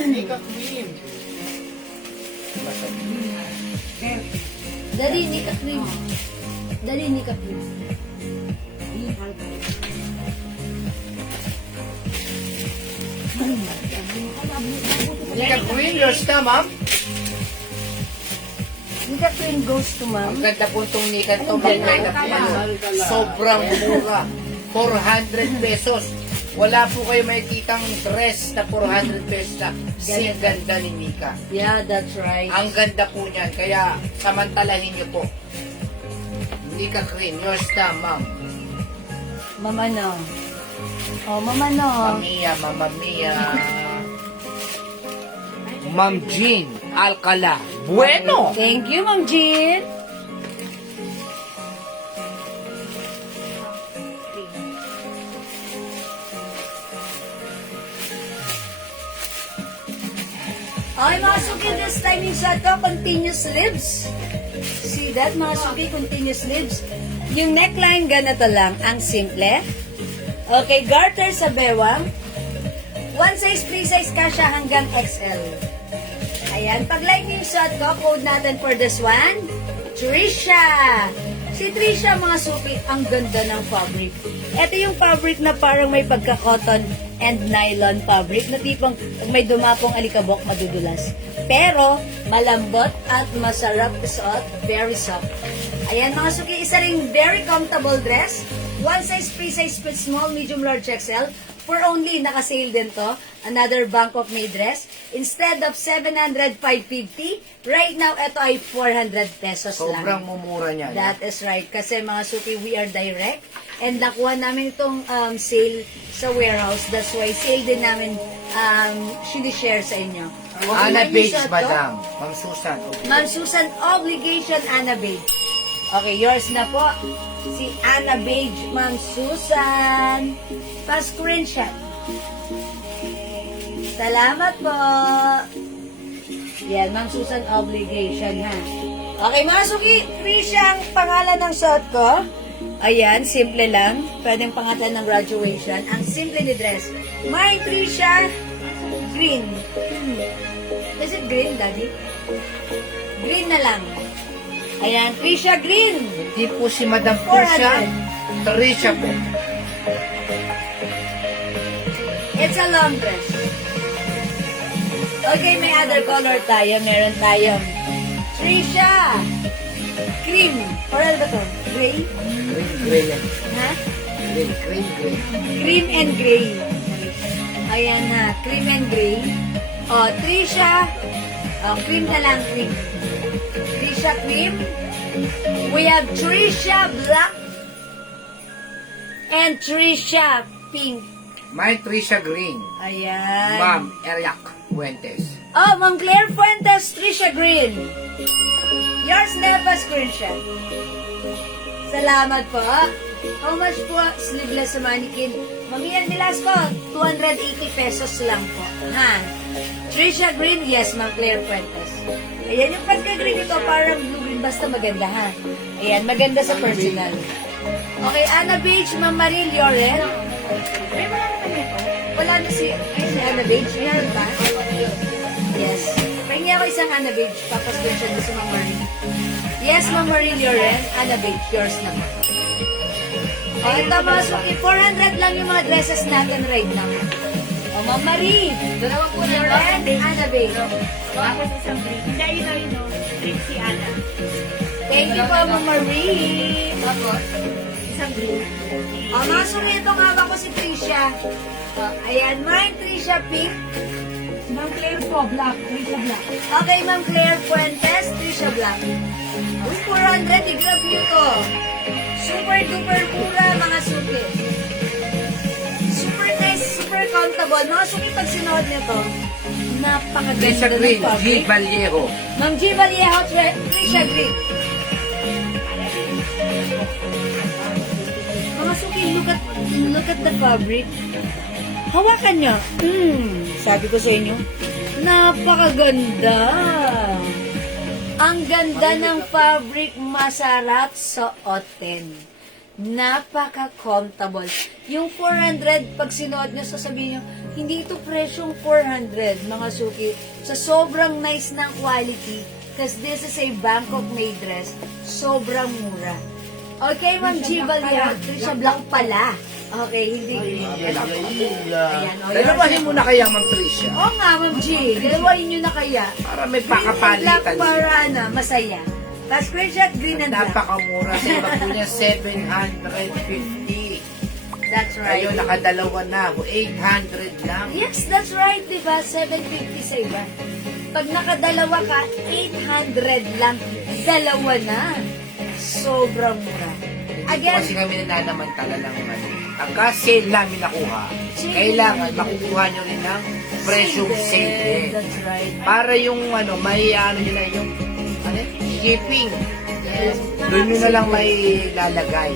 Nika Queen. Dali, Nika Cream. Dali, Nika Cream. Nika Queen, yours na, ma'am. Nika Cream goes to ma'am. Ang ganda po itong Nika to, ma'am. Sobrang mura. 400 pesos. Wala po kayo makikitang dress na 400 pesos na. Kasi ganda ni Nika. Yeah, that's right. Ang ganda po niyan. Kaya samantalahin niyo po. Nika Cream, yours na, ma'am. Mama no. Oh, mama no. Mamia, Mama Mia. Ma'am Jean Alcala. Bueno! Thank you, Ma'am Jean. Okay, mga suki, this time yung sa to, continuous sleeves. See that, mga suki, continuous sleeves. Yung neckline, ganito lang, ang simple. Okay, garter sa bewang. One size, free size ka siya hanggang XL. Ayan, pag like niyo yung suot ko, code natin for this one, Trisha. Si Trisha, mga suki, ang ganda ng fabric. Ito yung fabric na parang may pagka-cotton and nylon fabric na tipong pag may dumapong alikabok, madudulas. Pero, malambot at masarap isuot, very soft. Ayan, mga suki, isa ring very comfortable dress. One size, free size, small, medium, large, XL. For only, naka-sale din to. Another Bangkok made dress. Instead of 700, 550. Right now, ito ay 400 pesos lang. Sobrang mumura niya. That is right. Kasi mga suki, we are direct. And nakuha namin itong sale sa warehouse. That's why sale din namin sinishare sa inyo. Ana Tingnan niyo Beige, siya to. madam. Ma'am Susan. Okay. Ma'am Susan, obligation, Ana Beige. Okay, yours na po. Si Ana Beige, Ma'am Susan. Pa-screenshot. Salamat po. Yan, Ma'am Susan, obligation, ha. Okay, mga suki, Trisha ang pangalan ng suot ko. Ayan, simple lang. Pwedeng pangalan ng graduation. Ang simple ni dress. My Trisha, green. Is it green, Daddy? Green na lang. Ayan, Trisha green. Hindi po si Madam Trisha. 400. Trisha po. It's a long dress. Okay, may other color tayo. Meron tayong Trisha cream. Or ano ba to? Gray? Gray yan. Ha? Gray. Cream and gray. Ayan na, cream and gray. Oh, Trisha. Oh, cream na lang, cream. Trisha cream. We have Trisha black and Trisha pink. My Trisha Green. Ayan. Ma'am Eriac Fuentes. Oh, Ma'am Claire Fuentes, Trisha Green. Yours never screenshot. Salamat po. How much po? Sleeveless sa mannequin. Mamiyan Velasco, 280 pesos lang po. Ha? Trisha Green, yes, Ma'am Claire Fuentes. Ayan, yung pagka-green ito, parang blue green, basta maganda, ha? Ayan, maganda sa personal. Okay, Anna Beach, Ma'am Marie Lloren. Wala na si Anna Beach. Meron ba? Yes. Pahingi ako isang Anna Beach. Tapos din siya sa Ma'am Marie. Yes, Ma'am Marie Lloren. Anna Beach. Yours naman. O, ito mga suki. 400 lang yung mga dresses natin right now. O, Ma'am Marie. Dalawa po na Lloren, Anna Beach. Tapos isang drink. Hindi, no. Drink si Ana. Thank you po, Ma'am Marie. Tapos, isang drink. O, mga suki. Itong hawak ko si Trisha. O, ayan, mine Trisha Pink. Ma'am Claire po, black. Trisha black. Okay, Ma'am Claire Fuentes, Trisha Black. Uy, 400, i-grab nyo to. Super duper mura, mga suki. Super nice, super comfortable. Mga suki, pag sinuot nyo to, napakaganda Trisha ng Green. G. fabric. Vallejo. Ma'am G. Vallejo, Trisha Green. Mga suki, look at the fabric. Hawakan nyo. Sabi ko sa inyo, napakaganda. Ang ganda ng fabric, masarap suotin. Napaka-comfortable. Yung 400, pag sinuot nyo, sasabihin nyo, hindi ito presyong 400, mga suki. Sa sobrang nice ng quality, because this is a Bangkok made dress, sobrang mura. Okay, Ma'am G. Vallejo, Trisha Black pala. Okay, hindi. Dalawahin mo na kaya, Ma'am Trisha. Oo nga, Ma'am G. Dalawahin nyo na kaya. Para may Green and black pakapalitan. para masaya. Tapos screenshot, green and black. Napakamura. Sa iba po niya, 750. That's right. Ngayon, nakadalawa na. 800 lang. Yes, that's right, diba? 750 sa iba. Pag nakadalawa ka, 800 lang. Dalawa na. Sobrang mura. Again, kasi kami nananamantala lang naman. Pagka sale namin nakuha, kailangan makukuha nyo rin ng presyong sale. That's right. Para yung may nyo na yung shipping. Doon nyo na lang may lalagay.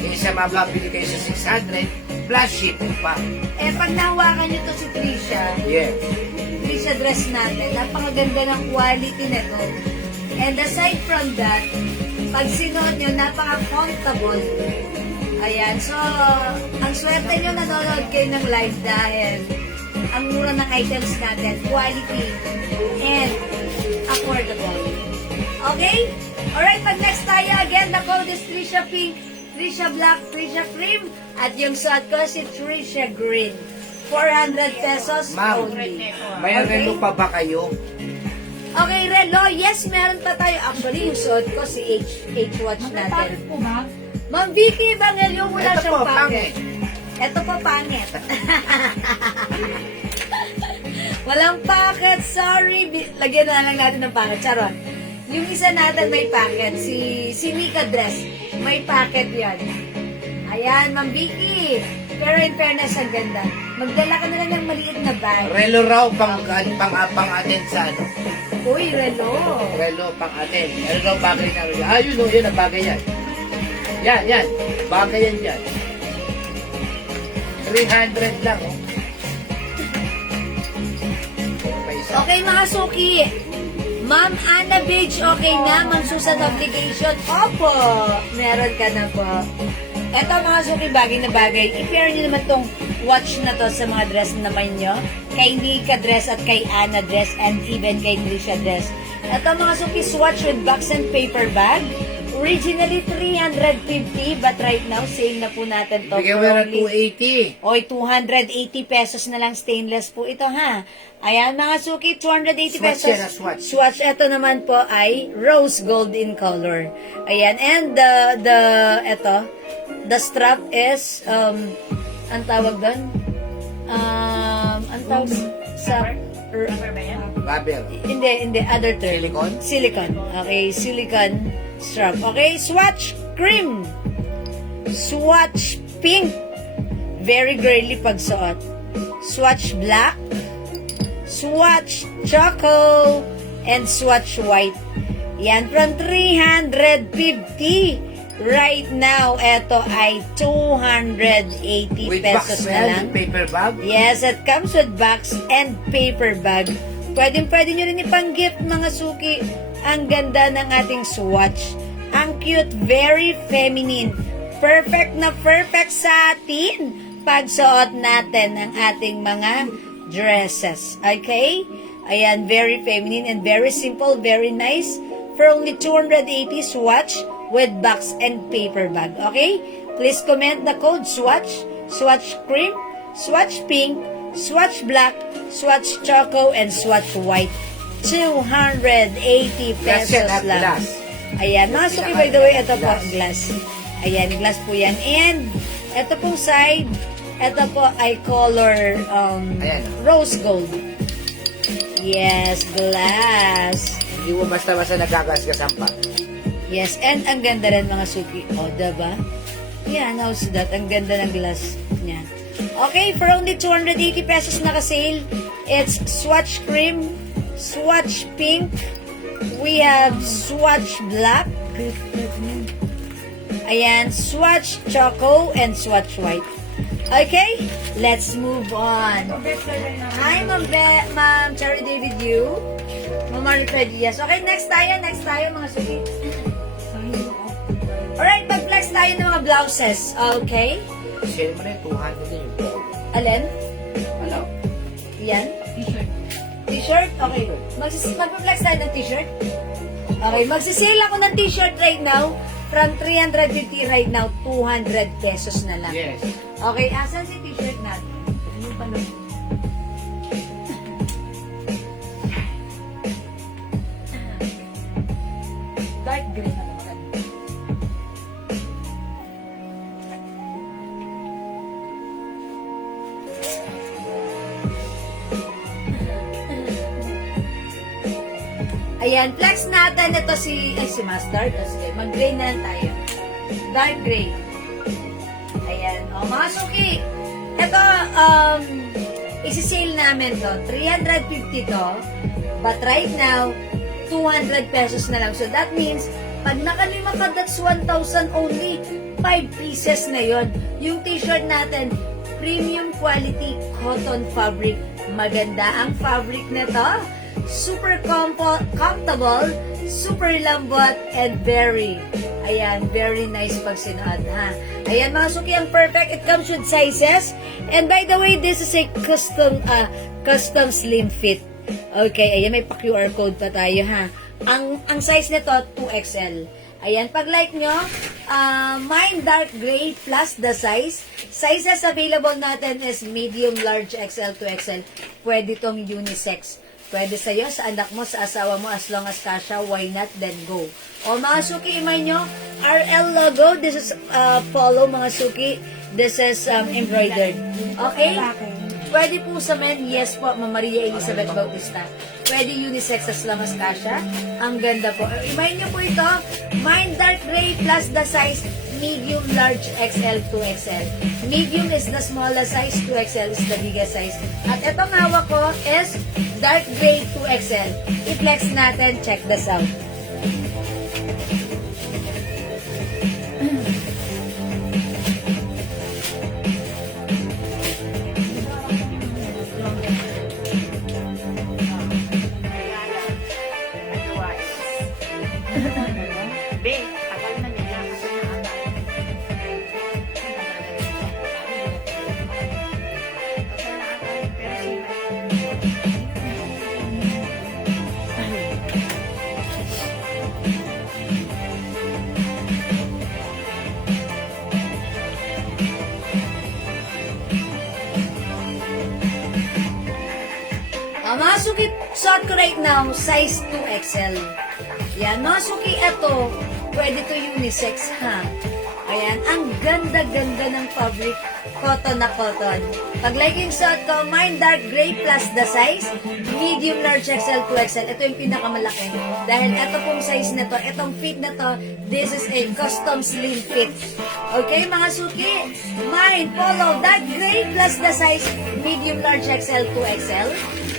Kaysa mababili kayo sa 600, plus shipping pa. Eh, pag nahawakan nyo to si Trisha, Yeah. Trisha dress natin, napakaganda ng quality nito. And aside from that, pag sinuot nyo, napaka-comfortable. Ayan, so, ang swerte nyo nanonood kayo ng live dahil ang mura ng items natin, quality, and affordable. Okay? Alright, pag next tayo, again, the code is Trisha Pink, Trisha Black, Trisha Cream, at yung suot ko si Trisha Green. 400 pesos Ma'am, only. may relo pa ba kayo? Okay, Relo, yes, meron pa tayo. Actually, yung suot ko si H-Watch natin. po ba? Ma'am Vicky Bangelio, wala Ito siyang po, pangit. Ito po, pangit. Walang packet, sorry. Lagyan na lang natin ng packet, Charon. Yung isa natin may packet, si Mika Dress. May packet yan. Ayan, Ma'am Vicky. Pero in fairness, ang ganda. Magdala ka na lang ng maliit na bag. Relo raw pang atin sa Uy, Relo. Relo pang atin. Ano raw bagay na rin? Yun o, yun ang bagay yan. Yan. Bagay yan dyan. 300 lang, oh. Okay, mga suki. Ma'am Anna Beach, okay na? Ma'am Susan Obligation, opo. Meron ka na po. Eto mga suki, bagay na bagay. I-pair nyo naman tong watch na to sa mga dress naman nyo. Kay Nika dress at kay Anna dress and even kay Trisha dress. Eto mga suki, swatch with box and paper bag. Originally 350 but right now sale na po natin to. Bigyan mo na 280. Oy, 280 pesos na lang stainless po ito ha. Ayan mga suki, 280 Swatch pesos. yan, swatch. Swatch, ito naman po ay rose gold in color. Ayan, and the strap is, ang tawag doon? Ang tawag sa... Rubber. Hindi, other term. Silicone? Silicone. Okay, silicone strap. Okay, swatch cream. Swatch pink. Very girly pagsuot. Swatch black. Swatch choco. And swatch white. Yan, from 350. Right now, eto ay 280 With pesos box na lang. and paper bag. Yes, it comes with box and paper bag. Pwede nyo rin ipang-gift mga suki. Ang ganda ng ating swatch. Ang cute, very feminine. Perfect na perfect sa atin. Pagsuot natin ang ating mga dresses. Okay? Ayan, very feminine and very simple, very nice. For only 280 swatch with box and paper bag. Okay? Please comment the code swatch, swatch cream, swatch pink, swatch black, swatch choco, and swatch white. 280 Glass pesos yan, at lang. glass. Ayan. Mga suki, by the way, ito po, Glass. glass. Ayan, glass po yan. And, ito pong side, ito po ay color Ayan. rose gold. Yes, glass. Hindi mo basta-basta nagagasgasan pa. Yes, and ang ganda rin mga suki. O, diba? Yeah, how's that? Ang ganda ng glass niya. Okay, for only 280 pesos naka-sale, it's swatch cream, swatch pink, we have swatch black, ayan, swatch choco, and swatch white. Okay, let's move on. Hi, Ma'am Cherry David Yu. Ma'am Marlita Diaz. Okay, next tayo mga suki. Alright, mag-flex tayo ng mga blouses. Okay? Sale mo na yung 200 din yung polo. Alin? Ano? Yan? T-shirt. T-shirt? Okay. Mag-flex tayo ng t-shirt? Okay, magsisale ako ng t-shirt right now. From 350 right now, 200 pesos na lang. Yes. Okay, asan si t-shirt natin? Yung palong. Dark green na naman. Ayan, flex natin. Ito si Mustard. Sige, mag-gray na lang tayo. Dark gray. Ayan. O, mga suki. Ito, isi-sale namin to. 350 to. But right now, 200 pesos na lang. So, that means, pag nakalima ka, that's 1,000 only. 5 pieces na yon. Yung t-shirt natin, premium quality cotton fabric. Maganda ang fabric nito. Super comfortable, super lambot, and very nice pag sinuot, ha. Ayan, mga suki, ang perfect. It comes with sizes. And by the way, this is a custom slim fit. Okay, ayan, may pa-QR code pa tayo, ha. Ang size nito, 2XL. Ayan, pag like nyo, mine dark gray plus the size. Sizes available natin is medium, large, XL, 2XL. Pwede tong unisex. Pwede sa'yo, sa anak mo, sa asawa mo, as long as kasha, why not, then go. O mga suki, imay nyo, RL logo, this is polo, mga suki, this is embroidered. Okay? Pwede po sa men, yes po, Ma'am Maria Elizabeth Bautista. Pwede unisex as long as kasha. Ang ganda po. Imay nyo po ito, mine dark gray plus the size, medium, large, XL, 2XL. Medium is the smallest size, 2XL is the biggest size. At itong hawak ko is dark gray 2XL. I-flex natin, check this out. Be, tagal na nila kasi nakakala. Mga suki, suot ko right now, size 2XL. Yan, mga suki, ito, pwede to unisex, ha? Ayan, ang ganda-ganda ng fabric, cotton na cotton. Pag like yung suot ko, mine dark gray plus the size, medium, large XL, 2XL. Ito yung pinakamalaki. Dahil ito pong size na to, itong fit na to, this is a custom slim fit. Okay, mga suki, mine, polo, dark gray plus the size, medium, large XL, 2XL.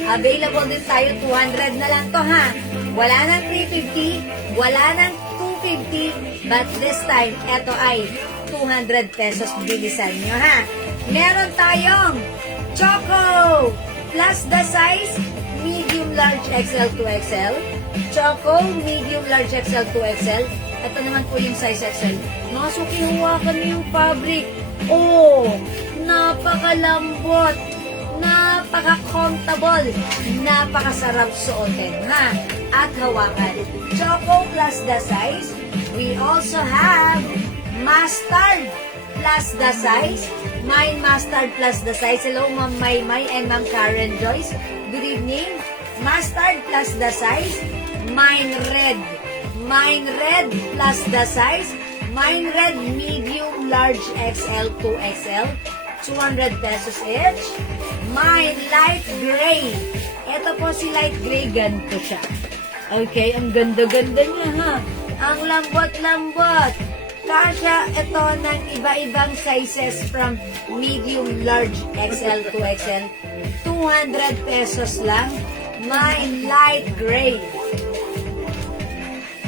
Available din tayo, 200 na lang to, ha? Wala nang 350, wala nang 250, but this time, eto ay 200 pesos bilisan nyo, ha? Meron tayong Choco plus the size, medium, large XL, 2XL. Choco, medium, large XL, 2XL. Ito naman po yung size XL. Mga suki, huwakan niyo yung fabric. Oh, napakalambot. Napaka-comfortable, napakasarap suotin, ha? At hawakan. Choco plus the size. We also have mustard plus the size. Mine mustard plus the size. Hello, Ma'am Maymay and Ma'am Karen Joyce. Good evening. Mustard plus the size. Mine red. Mine red plus the size. Mine red medium large XL 2XL. 200 pesos each. Mine light gray. Ito po si light gray, ganito siya. Okay, ang ganda-ganda niya, ha? Ang lambot-lambot. Kasya ito ng iba-ibang sizes from medium, large, XL to XL. 200 pesos lang. Mine light gray.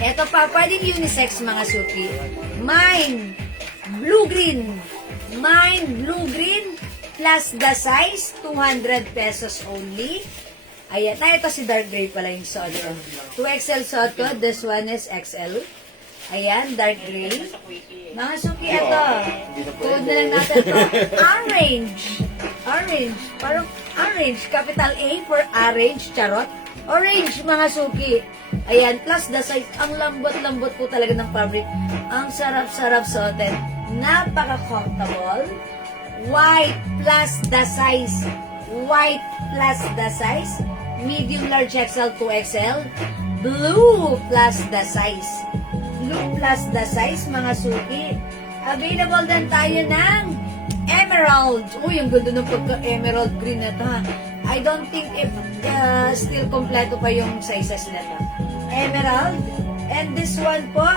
Ito pa, pwedeng unisex, mga suki. Mine blue-green. Mine blue-green plus the size, 200 pesos only. Ayan. Na, ito si dark gray pala yung suot ko. 2XL suot ko. This one is XL. Ayan, dark gray. Mga suki, ito. Code na lang natin ito. Orange. Orange. Parang orange. Capital A for orange. Charot. Orange, mga suki. Ayan, plus the size. Ang lambot-lambot po talaga ng fabric. Ang sarap-sarap suotin. Napaka-comfortable. White plus the size. White plus the size. Medium, large XL, 2XL. Blue plus the size. Blue plus the size, mga suki. Available din tayo ng emerald. Uy, ang ganda ng pagka-emerald green na to, ha. I don't think if still kompleto pa yung sizes na to. Emerald. And this one po,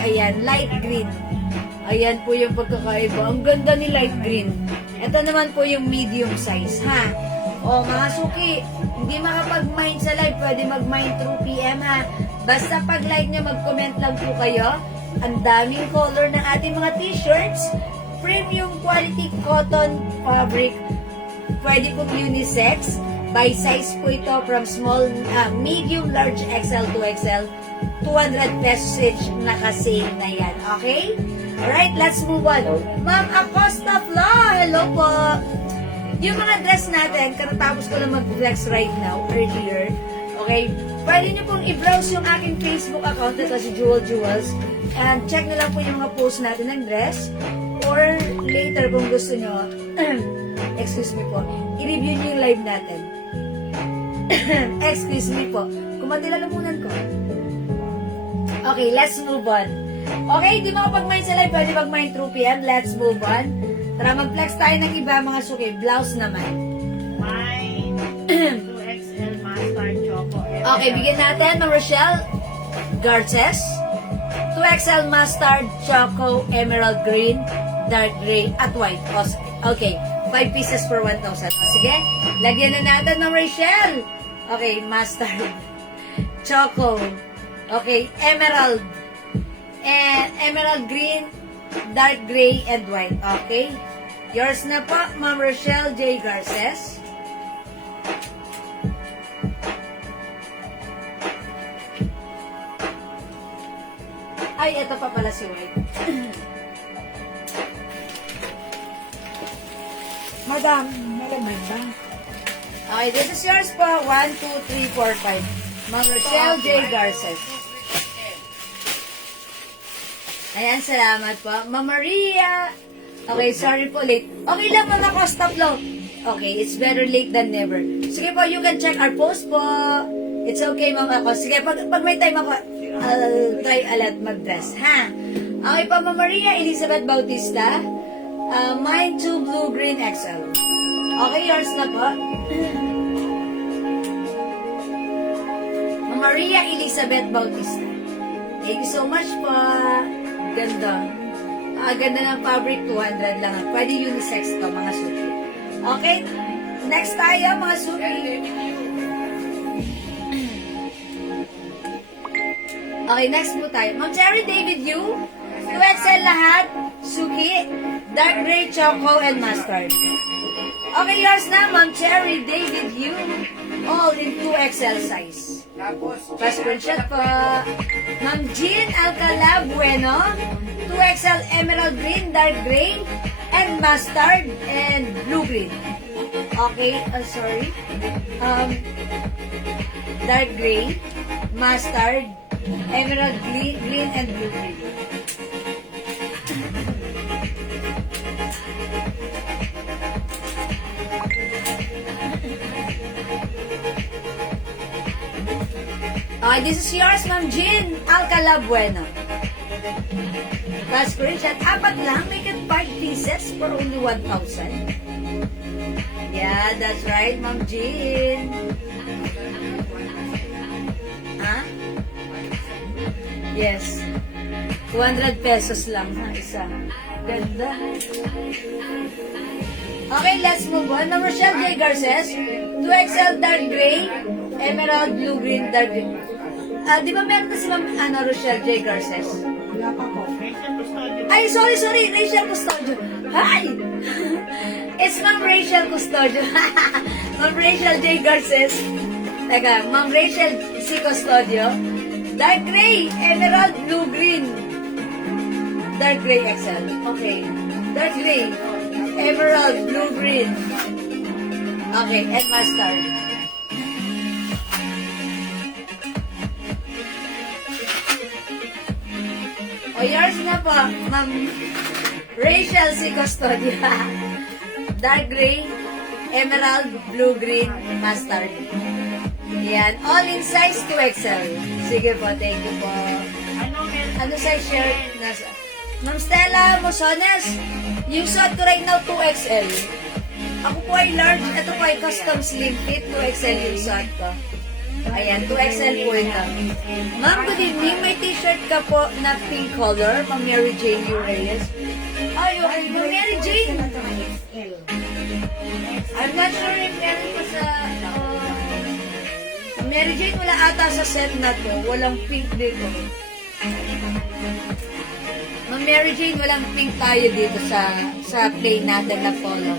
ayan, light green. Ayan po yung pagkakaiba. Ang ganda ni light green. Ito naman po yung medium size, ha? O, mga suki, hindi makapag-mind sa live, pwede mag-mind through PM, ha? Basta pag-like nyo, mag-comment lang po kayo. Ang daming color ng ating mga t-shirts. Premium quality cotton fabric. Pwede pong unisex. By size po ito from small, medium, large, XL to XL. 200 pesos each, naka-sale na yan. Okay? Alright, let's move on. Ma'am Acosta Flo, hello po. Yung mga dress natin, katatapos ko lang mag-flex right now, earlier. Okay? Pwede nyo pong i-browse yung aking Facebook account, ito si Jewel Jewels. And check na lang po yung mga post natin ng dress. Or later kung gusto nyo, excuse me po, i-review nyo yung live natin. Excuse me po. Kumandila lamunan ko. Okay, let's move on. Okay, di makapag-mind sa live, pwede mag-mind through PM. Let's move on. Tara, mag-flex tayo ng iba, mga suki. Blouse naman. Mine 2XL mustard choco. Okay, bigyan natin ng Rochelle Garces. 2XL mustard, choco, emerald green, dark gray, at white. Okay, 5 pieces for 1,000. Sige, lagyan na natin ng Rochelle. Okay, mustard, choco, okay, emerald, and emerald green, dark gray, and white. Okay, yours na po, Ma'am Rochelle J. Garces. Ay, ito pa pala si White. Madam, malaman ba? Okay, this is yours po. 1, 2, 3, 4, 5. Ma'am Rochelle J. Garces. Ayan, salamat po. Ma'am Maria. Okay, sorry po, late. Okay lang, Ma'am ako, stop lang. Okay, it's better late than never. Sige po, you can check our post po. It's okay, Ma'am ako. Sige, pag may time ako, I'll try alat mag-dress, ha? Okay po, Ma'am Maria Elizabeth Bautista. Mine 2 Blue Green XL. Okay, yours na po. Ma'am Maria Elizabeth Bautista. Thank you so much po. Ganda. Ganda ng fabric, 200 lang. Pwede unisex to, mga suki. Okay, next tayo, mga suki. Okay, next po tayo. Ma'am Cherry David Yu. 2XL lahat. Suki. Dark gray, choco, and mustard. Okay, yours na, Ma'am Cherry David Yu. All in 2XL size. Pa-screenshot po. Ma'am Jean Alcala Bueno. 2XL emerald green, dark gray, and mustard, and blue green. Okay, sorry. Dark gray, mustard, emerald green, and blue green. Okay, this is yours, Ma'am Jean Alcala Bueno. Last screenshot, apat lang, make it 5 pieces for only 1,000. Yeah, that's right, Ma'am Jean. Ha? Yes. 200 pesos lang ha, isa. Ganda. Okay, let's move on. Ma'am Rochelle J. Garces, 2XL dark gray, emerald blue green dark green. Di ba meron na si Ma'am Rochelle J. Garces? Wala pa po. Ay, sorry, Rachel Custodio. Hi! It's Ma'am Rachel Custodio. Ma'am Rachel J. Garces. Teka, Ma'am Rachel C. Custodio. Dark gray, emerald, blue, green. Dark gray XL. Okay. Dark gray, emerald, blue, green. Okay, and mustard. O, yours na po, Ma'am Rachel C. Custodia. Dark gray, emerald, blue, green, mustard. Yan. All in size 2XL. Sige po, thank you po. Ano size shirt? Nasa. Ma'am Stella Mosones, yung suot ko right now 2XL. Ako po ay large. Ito po ay custom slim fit. 2XL yung suot ko. Ayan, 2XL po ito. Ma'am, good evening. May t-shirt ka po na pink color. Ma'am Mary Jane U. Reyes. Ay, okay. Ma'am Mary Jane. I'm not sure if meron pa sa... Mary Jane, wala ata sa set na to. Walang pink dito. Ma'am Mary Jane, walang pink tayo dito sa plain natin na polo.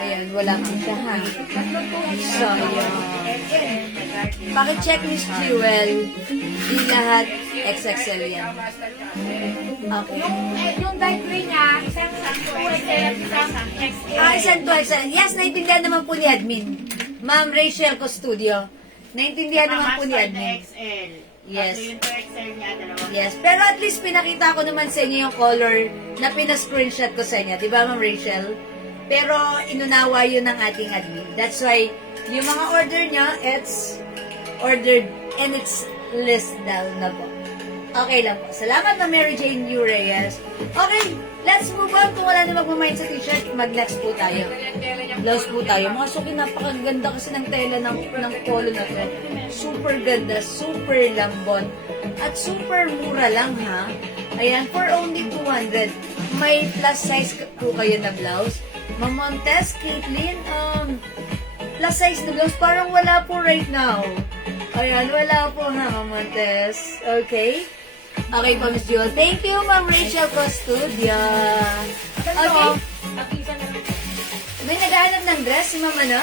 Ayan, wala po siya, ha? So, ayan. Pakicheck Miss Jewel. Di lahat XXL yan. Okay. Yung dark green niya, isang 2XL, isang XL. Isang 2XL. Yes, naintindihan naman po ni admin. Ma'am Rachel Custodio. Naintindihan naman po ni admin. XL. Yes. Yung 2XL niya, dalawang. Yes. Pero at least pinakita ko naman sa inyo yung color na pina-screenshot ko sa inyo. Di ba, Ma'am Rachel? Pero inunawa yun ng ating admin. That's why, yung mga order nyo, it's ordered and it's list down na po. Okay lang po. Salamat na Mary Jane U. Reyes. Okay, let's move on. Kung wala na magmamind sa t-shirt, mag-next po tayo. Blouse po tayo. Mga suki, napakaganda kasi ng tela ng polo na to. Super ganda, super lambot, at super mura lang ha. Ayan, for only 200. May plus size po kayo na blouse. Ma'am Montes, Caitlin, plus size na blouse, parang wala po right now. Ayan, wala po ha, Ma'am Montes. Okay? Okay po, Miss Jewel. Thank you, Ma'am Rachel Custodia. Okay. May naghahanap ng dress, si Ma'am ano?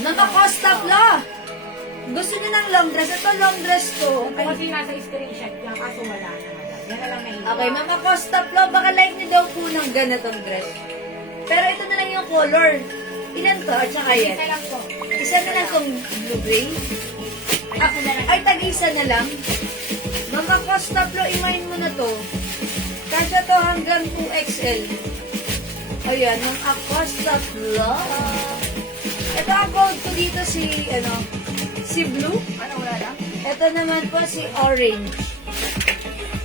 Naka-Costa Flaw. gusto niyo ng long dress. Ito long dress ko. Ito kasi nasa screenshot lang, kaso wala na, madam. Yan na lang nahiwa. Okay, Mama Costa Flo, baka like niyo daw po ng ganitong dress. Pero ito na lang yung color. Ilan to? At saka yan. Isa lang po. Isa na lang tong blue-gray. Ay, tag-isa na lang. Mama Costa Flo, imahin mo na to. Kasya to hanggang 2XL. Ayan, Mama Costa Flo. Ito ang code ko dito si blue. Ano, wala lang? Ito naman po si orange.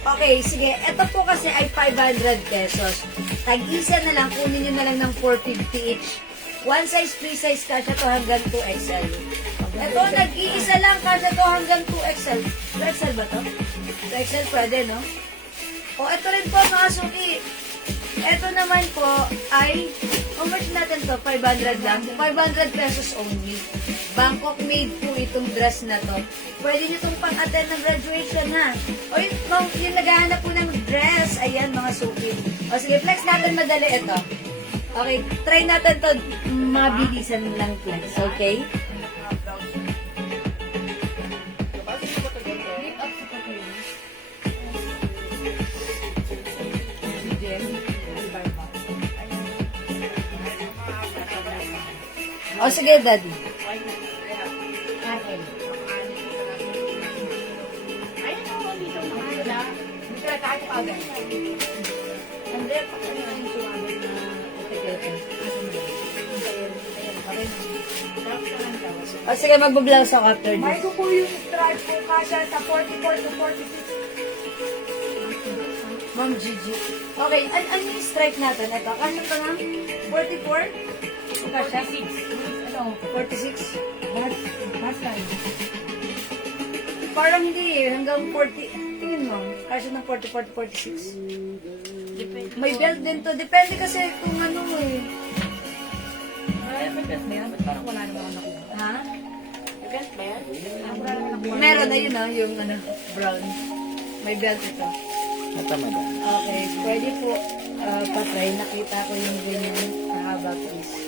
Okay, sige. Ito po kasi ay 500 pesos. Tag-isa na lang, kunin nyo na lang ng 450 each. One size, free size, kasya to hanggang 2XL. Ito, nag-iisa lang, kasya to hanggang 2XL. 2XL ba to? 2XL pwede, no? O, ito rin po mga suki. Ito naman po ay, how much natin to? 500 lang. 500 pesos only. Bangkok made po itong dress na to. Pwede nyo itong pang-attend ng graduation, ha? O yung naghahanap po ng dress, ayan mga suki. O sige, flex natin madali ito. Okay, try natin to mabilisan lang flex, okay? O sige, daddy. Ayun ako, dito mga na. Hindi ka kahit pa agad. Andre, pakita na yung sumabot na etiketa. O sige, magbablouse ako after May this. ko po yung stripe po kasya sa 44 to 46. Ma'am Gigi. Okay, ano yung stripe natin? Ito, kasi ito nga, 44? O kasya? 46. Ano? 46? Basta. Parang hindi eh, hanggang 40. Tingin mo, kasya ng 44 to 46. May belt din to. Depende kasi kung ano eh. Parang wala naman ako nakuha. Ha? Wala naman nakuha. Meron na yun yung brown. May belt ito. Natamad. Okay, pwede po patry. Nakita ko yung ganyan kahaba please.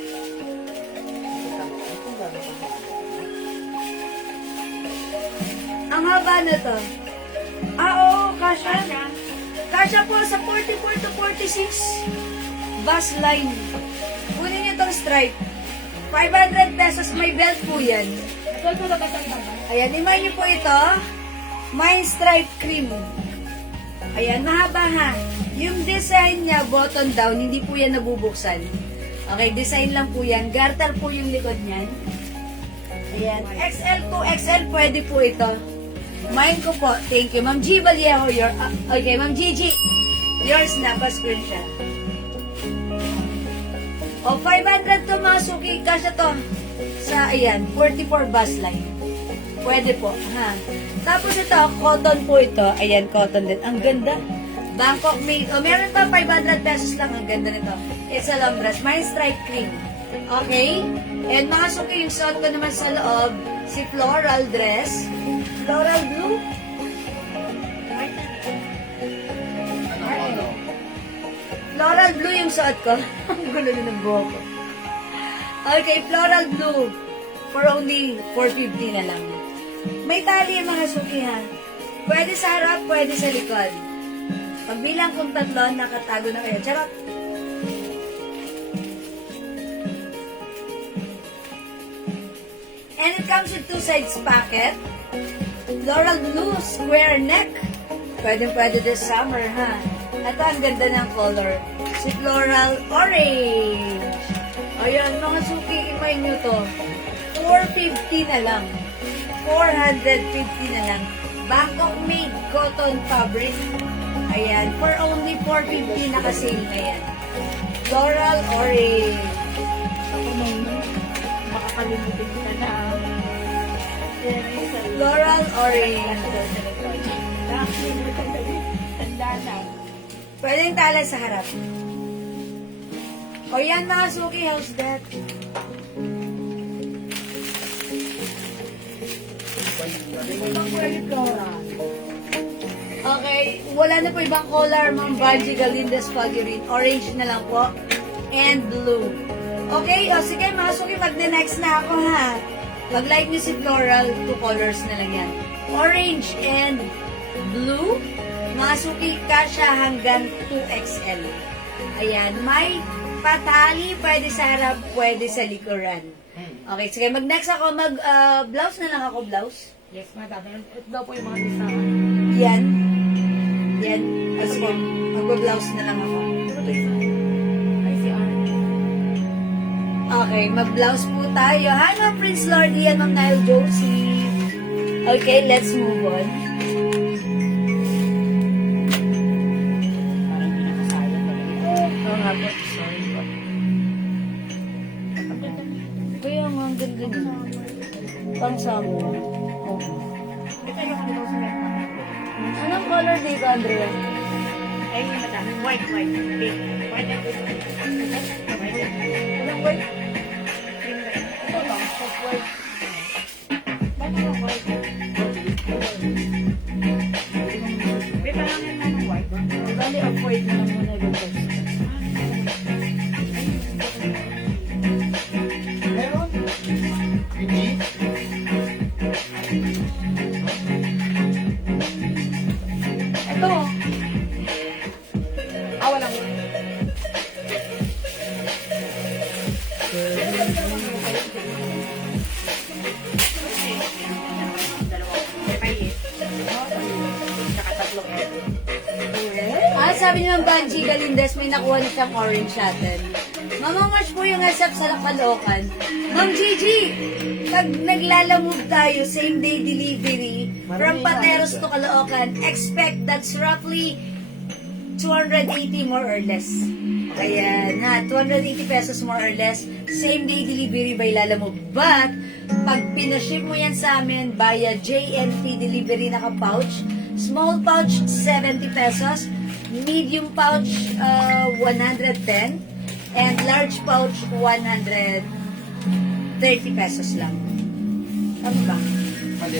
Ang haba na to. Oo, kasha. Kasha po sa 44 to 46 bus line. Kunin niyo itong stripe. 500 pesos, may belt po yan. Ito talaga sa iba. Ayan, imay niyo po ito. May stripe cream. Ayan, mahaba ha. Yung design niya, button down, hindi po yan nabubuksan. Okay, design lang po yan. Garter po yung likod niyan. Ayan, XL to XL, pwede po ito. Mine ko po. Thank you. Ma'am G. Vallejo, okay, Ma'am Gigi. Yours na, pa-screenshot. O, 500 to mga suki. Kasya to sa, ayan, 44 bus line. Pwede po, ha. Tapos ito, cotton po ito. Ayan, cotton din. Ang ganda. Bangkok made. O, meron pa 500 pesos lang. Ang ganda nito. It's a long dress. Mine stripe cream. Okay? And mga suki, yung suot ko naman sa loob, si floral dress. Floral blue. Floral blue yung suot ko. Ang gulo na ng buhok ko. Okay, floral blue. For only 450 na lang. May tali yung mga suki ha. Pwede sa harap, pwede sa likod. Pagbilang kong tatlo, nakatago na kayo. Charot! And it comes with two sides pocket. Floral blue, square neck. Pwede this summer, ha? Ito ang ganda ng color. Si floral orange. Ayan, mga suki, imay nyo to. 450 na lang. 450 na lang. Bangkok made cotton fabric. Ayan, for only 450 nakasale na yan. Floral orange. Ako nung makakalimutin kita na. Floral orange. Nakakalimutin ka din. Tanda na. Pwedeng tala sa harap. O yan mga suki, how's that? Pwede Flora. Okay, wala na po ibang color, Ma'am Banji Galinda's Figurine. Orange na lang po. And blue. Okay, o sige mga suki, magne-next na ako ha. Pag like nyo si Floral, 2 colors na lang yan. Orange and blue. Mga suki kasya hanggang 2XL. Ayan. May patali, pwede sa harap, pwede sa likuran. Okay, sige. Mag-next ako. Blouse na lang ako, blouse. Yes, madam. Ito daw po yung mga listahan. Yan. Yan. O sige. Mag-blouse na lang ako. Ay, si Anne. Okay, mag-blouse po tayo. Hi, Ma'am Prince Lordy and Ma'am Nile Josie. Okay, let's move on. Parang pinakasaya pa rin. Oo nga po. Sorry po. Kaya nga, ang ganda niya. Pang-summer. Oh. Ito yung ano sa red na. Anong color dito, Andrea? Ay, yung madam. White. Pink. White and pink. Anong white? Green red. Ito lang, soft-white. Ba't yung white? May parang yung mga white. Bali, off-white na lang muna yung blouse. Meron? Hindi? Ito. Walang. Sabi ni Ma'am Banji Galindes, may nakuha na siyang orange natin. Mamamatch po yung asap sa Caloocan. Ma'am Gigi, pag naglalamove tayo, same day delivery, from Pateros to Caloocan, expect that's roughly 280 more or less. Ayan, 280 pesos more or less. Same day delivery by Lalamove. But, pag pinaship mo yan sa amin via JNT delivery naka-pouch, small pouch, 70 pesos. Medium pouch, 110. And large pouch, 130 pesos lang. Ano ba? Mali.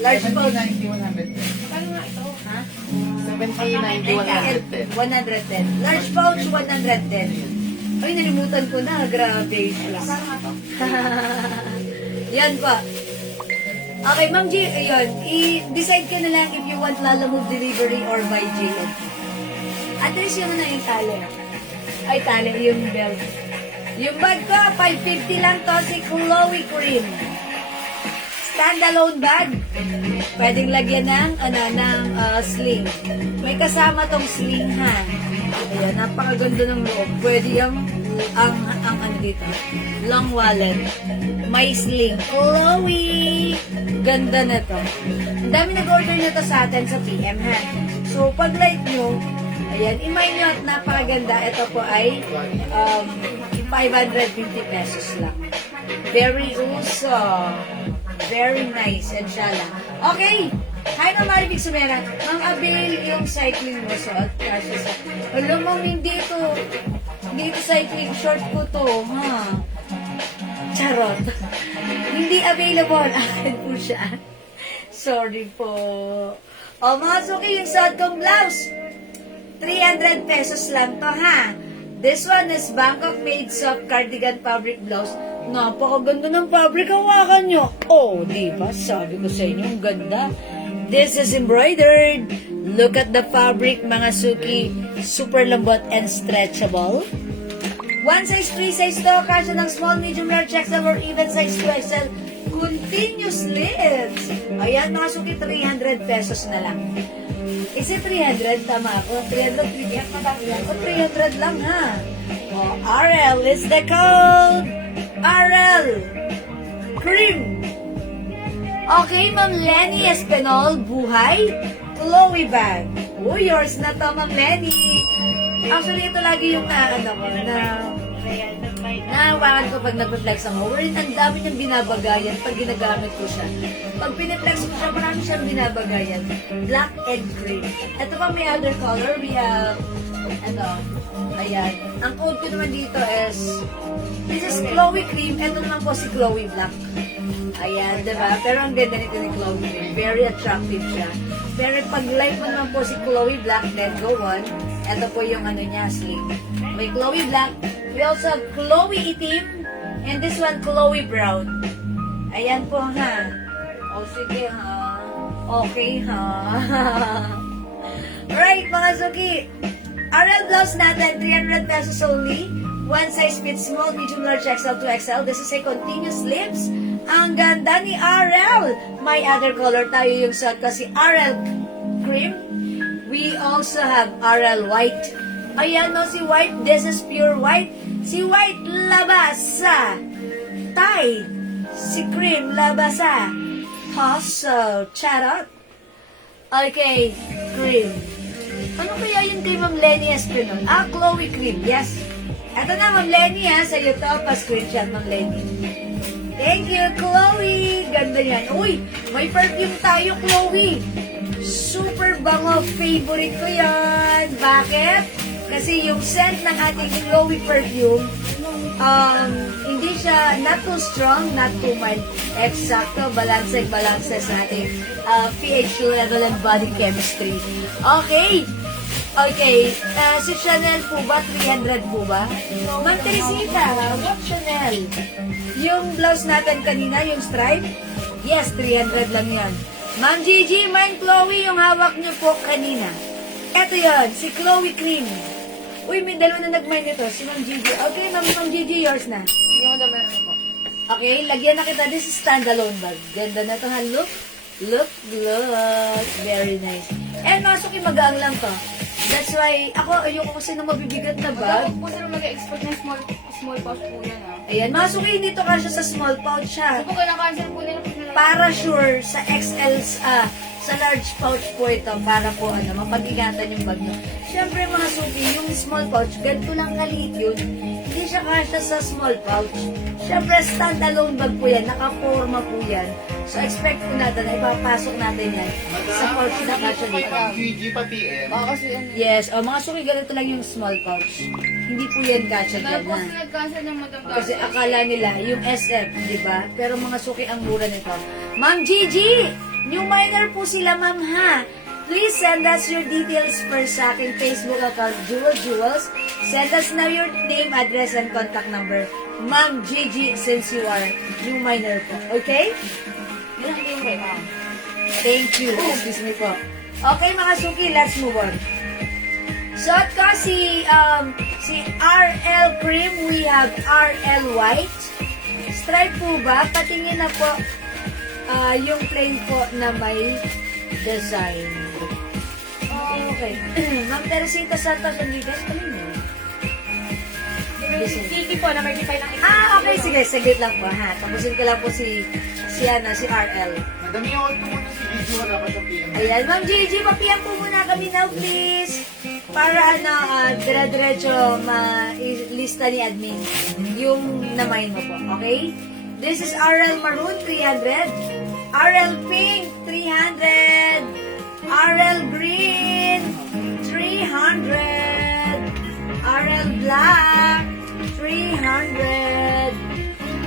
Large pouch, 90, 110. Paano nga ito? ha? 70, 90, 110. 110. Large pouch, 110. Ay, nalimutan ko na. Grabe. Paano nga ito? Yan pa. Okay, Ma'am G, ayun. I-decide ka na lang if you want Lalamove delivery or by JNT. At least yung na yung tali. Ay, tali. Yung belt. Yung bag ko, 550 lang to. Si Chloe Cream. Standalone bag. Pwedeng lagyan ng sling. May kasama tong sling, ha? Ayan, napakaganda ng loob. Pwede yung ang ano dito, long wallet. May sling. Chloe! Ganda na to. Ang dami nag-order na to sa atin sa PM, ha? So, pag like nyo, ayan, i-mind nyo at napakaganda. Ito po ay 550 pesos lang. Very awesome. Very nice. And shala. Okay. Hi, Ma'am Maribig Sumera. Ma'am Abil, yung cycling mo suot. Kasi sa... Alam mo, hindi ito cycling short ko to, ha? Charot. Hindi available. Akin po siya. Sorry po. O, mga suki, yung suot kong blouse. 300 pesos lang to, ha? This one is Bangkok made soft cardigan fabric blouse. Napakaganda ng fabric. Hawakan nyo. Oh, di ba? Sabi ko sa inyo, ang ganda. This is embroidered. Look at the fabric, mga suki. Super lambot and stretchable. One size, 3 size to. Kasya ng small, medium, large, XL, or even size 2XL. Continuous sleeves. Ayan, mga suki, 300 pesos na lang. Is it 300? Tama ako. 300, 300 lang, ha? Oh, RL is the code. RL. Cream. Okay, Ma'am Lenny Espinol, buhay. Chloe bag. Oh, yours na to, Ma'am Lenny. Actually, ito lagi yung nahawakan ko pag nag-flex ang overhead. Ang dami niyang binabagayan pag ginagamit ko siya. Pag piniflex ko siya, marami siyang binabagayan. Black and green. Ito pa may other color. We have, ayan. Ang code ko naman dito is, this is Chloe Cream. Ito naman po si Chloe Black. Ayan, diba? Pero ang ganda nito ni Chloe Cream. Very attractive siya. Pero pag like mo naman po si Chloe Black, then go on. Ito po yung niya, slim. May Chloe Black. We also have Chloe Itim. And this one, Chloe Brown. Ayan po ha. O sige ha. Okay ha. Right mga suki. RL blouse natin, 300 pesos only. One size fits small, medium, large, XL to XL. This is a continuous lips. Ang ganda ni RL. May other color tayo yung suot kasi RL cream. We also have RL white. Ayan no, si white. This is pure white. Si white labasa. Tide. Si cream labasa. Hustle. Charot. Okay, cream. Ano kaya yung kay Ma'am Lenny Espinol? Chloe Cream. Yes. Ito na, Ma'am Lenny ha. Sa'yo to. Pa-screenshot, Ma'am Lenny. Thank you, Chloe. Ganda yan. Uy, may perfume tayo, Chloe. Super bango. Favorite ko yan. Bakit? Kasi yung scent ng ating Chloe perfume, hindi siya not too strong, not too mild. Eksakto, balance sa ating pH level and body chemistry. Okay. Okay. Si Chanel po ba? 300 po ba? Ma'am Teresita, what Chanel? Yung blouse natin kanina, yung stripe? Yes, 300 lang yan. Ma'am Gigi, Ma'am Chloe, yung hawak niyo po kanina. Eto yon, si Chloe Cream. Uy, may dalawa na nag-mine nito. Si Ma'am Gigi. Okay, Ma'am Gigi, yours na. Hindi mo na meron ako. Okay, lagyan na kita. This is standalone bag. Ganda na to ha. Look. Very nice. And masuki magaang lang to. That's why, ako ayoko kasi ng mabibigat na bag. Huwag po sila mag-expect ng small pouch po yan ah. Ayan, masuki dito kasi sa small pouch siya. Kapag na-cancel po nila, Para sure, sa XL, sa large pouch po ito, para po mapag-ingatan yung bag nyo. Siyempre mga suki, yung small pouch, ganito lang kaliit yun. Hindi siya kasya sa small pouch. Siyempre, standalone bag po yan, nakaporma po yan. So, expect po natin na ipapasok natin yan sa pouch na kasya dito. Gigi pa PM. baka kasi ano. Yes, mga suki, ganito lang yung small pouch. Hindi po yan kasya dyan Tapos na. nag-cancel ng Madam Kasi akala nila, yung SF, di ba? Pero mga suki, ang mura nito. Ma'am Gigi! New minor po sila, ma'am ha. Please send us your details first sa aking Facebook account, Jewels. Send us now your name, address, and contact number. Ma'am Gigi, since you are new minor po. Okay? Ilang kayo kayo ma'am? Thank you. Excuse me po. Okay, mga suki, let's move on. Suot ko si RL Cream. We have RL White. Stripe po ba? Patingin na po yung plain po na may design. Oh, okay. Ma'am Teresita Santos Enriquez, alin yun? Tiki po na may define ng Okay, sige. Saglit lang po, ha. Tapusin ko lang po si RL. Madami ako ito muna si Gigi, wala pa sa PM. Ayan, Ma'am Gigi, papiyan po muna kami now, please. Para dire-diretso ma-lista ni admin yung namain mo po, okay? This is RL Maroon, 300. RL Pink, 300. RL Green, 300. RL Black, 300.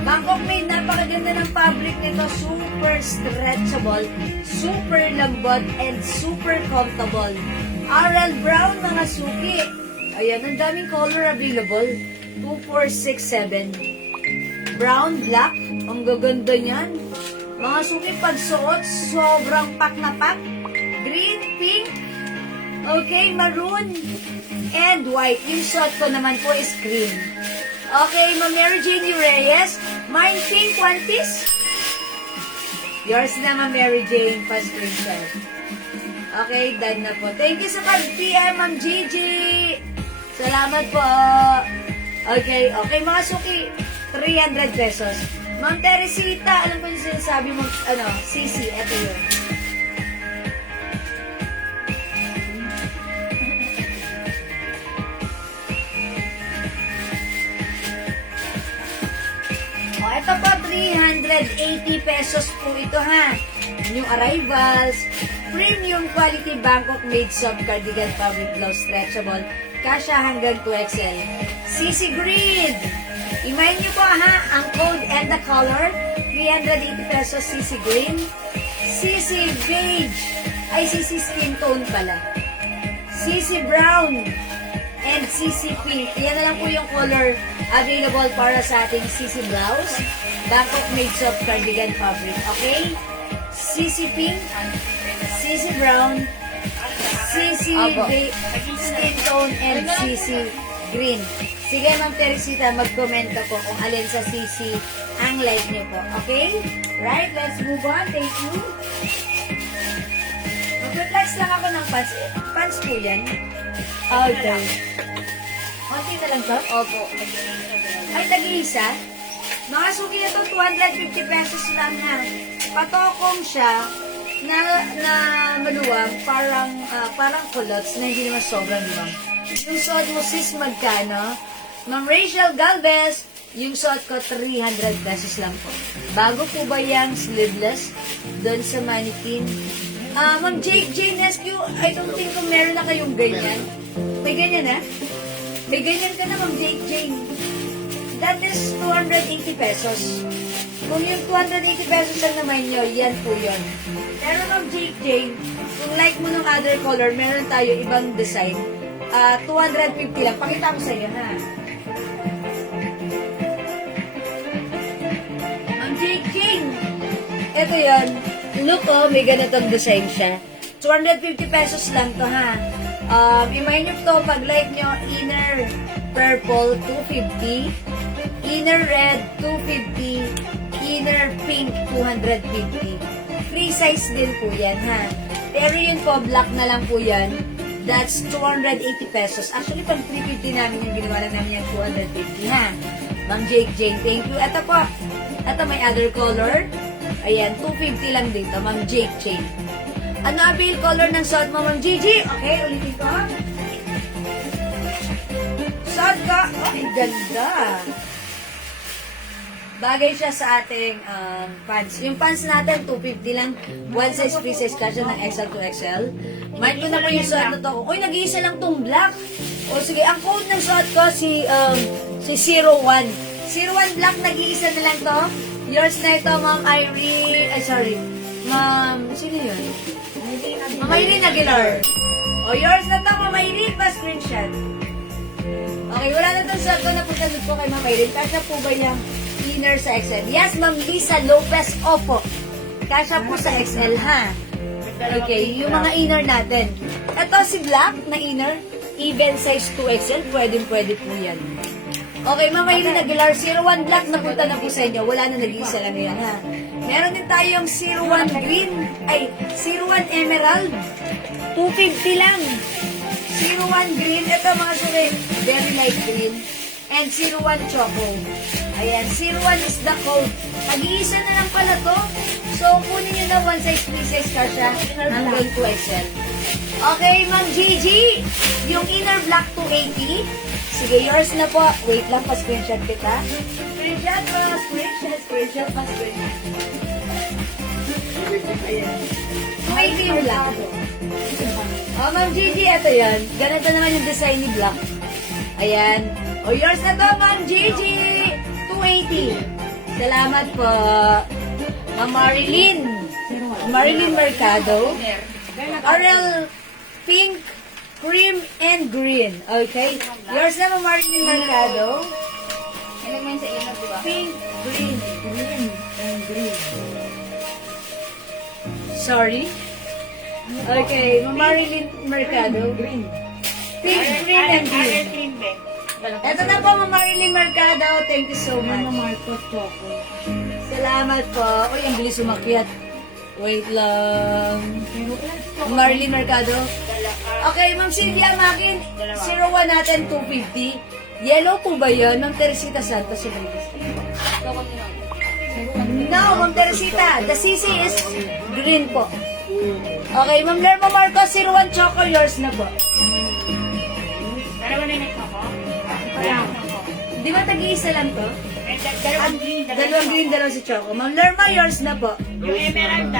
Bangkok Made, napakaganda ng fabric nito. Super stretchable, super lambot, and super comfortable. RL Brown, mga suki. Ayan, ang daming color available. 2, 4, 6, 7. Brown, black. Ang gaganda niyan. Mga suki, pagsuot, sobrang pak na pak. Green, pink. Okay, maroon. And white. Yung suot ko naman po is green. Okay, Ma'am Mary Jane Reyes. Mine pink, one piece. Yours na, Ma'am Mary Jane. Pa-screenshot. Okay, done na po. Thank you sa pag-PM, Ma'am Gigi. Salamat po. Okay, mga suki. 300 pesos. Ma'am Teresita, alam ko yung sinasabi mo, Sisi, eto yun. Ito po, 380 pesos po ito ha. New arrivals, premium quality Bangkok made soft cardigan fabric blouse stretchable, kasya hanggang 2XL. CC Green! Imayin niyo po ha, ang code and the color, 380 pesos CC Green. CC Beige, ay CC Skin Tone pala. CC Brown, and CC Pink. Yan na lang po yung color available para sa ating CC Blouse. Bangkok Made Soft Cardigan Fabric. Okay? CC Pink, CC Brown, CC Skin Tone, and CC Green. Sige, Ma'am Teresita, mag-komento po kung alin sa CC ang like niyo po. Okay? Right, let's move on. Thank you. Mag-flex lang ako ng pants. Pants po yan. Okay. Konti na lang to? Opo. Ay, tag-iisa? Mga suki na to, 250 pesos lang ha. Patokong siya na maluwag, parang culottes na hindi naman sobrang luwag. Yung suot mo, sis, magkano? Ma'am Rachel Galvez, yung suot ko, 300 pesos lang po. Bago po ba yung sleeveless doon sa mannequin? Ma'am Jane Rescue, I don't think kung meron na kayong ganyan. May ganyan na? May ganyan ka na, Ma'am Jane. That is 280 pesos. Kung yung 280 pesos lang naman nyo, yan po yun. Pero Ma'am Jane, kung like mo ng other color, meron tayo ibang design. 250 lang. Pakita ko sa iyo, ha? Ma'am Jane, ito yun. Look, oh, may ganitong design siya. 250 pesos lang to, ha? Imayin nyo to, pag like nyo, inner purple, 250. Inner red, 250. Inner pink, 250. Free size din po yan, ha? Pero yun po, black na lang po yan. That's 280 pesos. Actually, pag 350 namin yung ginawa lang namin yung 250, ha? Ma'am Jane, thank you. Ito po, ito may other color. Ayan, 250 lang dito, Ma'am Jane. Ano avail color ng suot mo, Ma'am Gigi? Okay, ulitin ko. Suot ko. Oh, ang ganda. Bagay siya sa ating pants. Yung pants natin, 250 lang. One size, free size ka siya ng XL to XL. Mind ko na po yung suot na to. Uy, nag-iisa lang tong black. O sige, ang code ng suot ko si 01. 01 black, nag-iisa na lang to. Yours na ito, Ma'am Irene. Ay, sorry. Ma'am, sino yun? Ma'am Irene Aguilar. O, yours na to, Ma'am Irene. Pa-screenshot. Okay, wala na itong suot ko. Napunta po kay Ma'am Irene. Kasya po ba yung inner sa XL? Yes, Ma'am Lisa Lopez. Opo. Kasya po sa XL, ha? Okay, yung mga inner natin. Ito si black na inner. Even size 2XL. Pwede po yan. Okay, Ma'am Irene Aguilar, 01 black, napunta na po sa inyo. Wala na, nag-iisa lang yan, ha? Meron din tayong 01 green, ay, 01 emerald, 250 lang. 01 green, ito mga sulit, very light green. And 01 choco. Ayan, 01 is the code. Pag-iisa na lang pala to. So, kunin nyo na one size, free size ka siya, hanggang 2XL. Okay, Ma'am Gigi, yung inner black 280. Sige, yours na po. Wait lang, pa-screenshot kita. Screenshot pa, screenshot. Ayan. 280 yung black. Oh, Ma'am Gigi, ito yan. Ganito naman yung design ni black. Ayan. Oh, yours na to, Ma'am Gigi. 280. Salamat po. Ma'am Marilyn Mercado. Oral pink, cream, and green. Okay? Yours na, Ma'am Marilyn Mercado. Ano naman sa inyo, diba? Pink, green, and green. Sorry? Okay, Ma'am Marilyn Mercado. Green. Pink, green, and green. Ito na po, Ma'am Marilyn Mercado. Thank you so much. Salamat po. Uy, ang bilis umakyat. Wait lang. Marilyn Mercado. Okay, Ma'am Sylvia Makin, 01 natin, 250. Yellow po ba yun? Ma'am Teresita Santos. No, Ma'am Teresita. The CC is green po. Okay, Ma'am Lerma Marcos, 01 Choco, yours na po. Dalawa na yung ako. Di ba tag-iisa lang to? Dalawang green, dalawang si Choco. Ma'am Lerma, yours na po. Yung emerald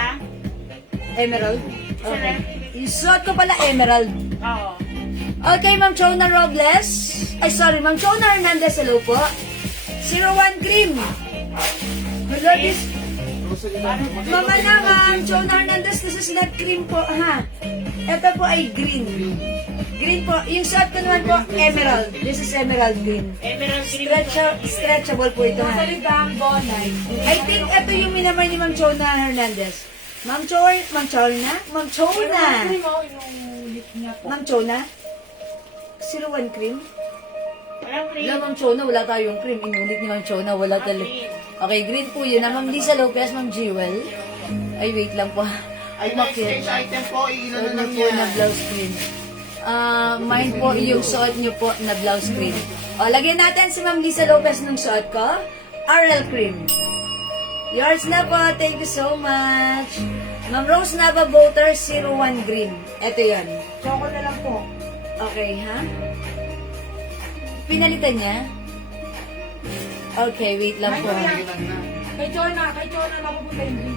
Emerald? Okay. Yung suot ko pala emerald. Oo. Okay, Ma'am Chona Robles. Ay, sorry, Ma'am Chona Hernandez, hello po. 01 cream. Hello, this... Mama na, Ma'am Chona Hernandez, this is not cream po, ha? Ito po ay green. Green po. Yung suot ko naman po, emerald. This is emerald green. Emerald green. Stretchable po ito ha. Salitang bonay. I think ito yung minamay ni Ma'am Chona Hernandez. Ma'am Chona? Ma'am Chona? Ma'am Chona? Cream mo, yung lip niya po. Ma'am Chona? 01 cream? Walang cream. Wala, Ma'am Chona, wala tayong cream. Inulit ni Ma'am Chona, wala talaga. Okay, green po yun. Ma'am Lisa Lopez, Ma'am Jewel. Ay, wait lang po. Ay, next change item po, ilan Suot na niyo lang po na yan. blouse cream. Mine po yung suot niyo po na blouse cream. O, lagyan natin si Ma'am Lisa Lopez ng suot ko. RL cream. Yours na po. Thank you so much. Ma'am Rose Nava Boater 01 green. Ito yan. Choco na lang po. Okay, ha? Pinalitan niya? Okay, wait lang po. Kay Chona mapupunta yung green.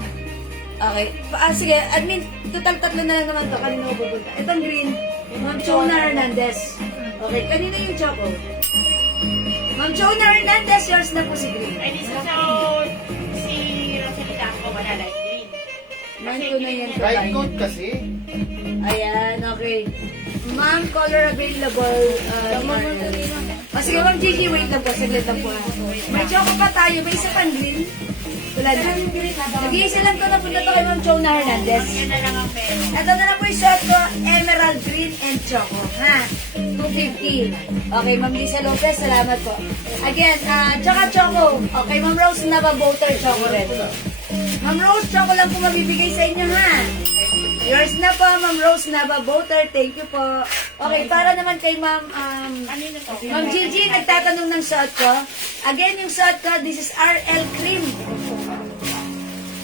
Okay. Sige, admin, total tatlo na lang naman to. Kanina ko pupunta. Itong green, Ma'am Chona Hernandez. Okay, kanina yung choco. Ma'am Chona Hernandez, yours na po si green. Ay, di sa si Rosalita ko wala light green. Ma'am ko na yan. Right kabayan. coat kasi. Ayan, okay. Ma'am, color available. Sige, Ma'am Gigi, wait lang po. Saglit lang po. May choco pa tayo. May isa pang green. Wala na. Nag-iisa lang to na punta to kay Ma'am Chona Hernandez. Yan na lang ang meron. Ito na lang po yung shot ko, emerald green and choco, ha? 250. Okay, Ma'am Lisa Lopez, salamat po. Again, tsaka choco. Okay, Ma'am Rose Nava Boater choco red. Ma'am Rose, choco lang po mabibigay sa inyo, ha? Yours na po, Ma'am Rose Nava Boater. Thank you po. Okay, para naman kay Ma'am, Kanino to? Ma'am Gigi, nagtatanong ng shot ko. Again, yung shot ko, this is RL cream.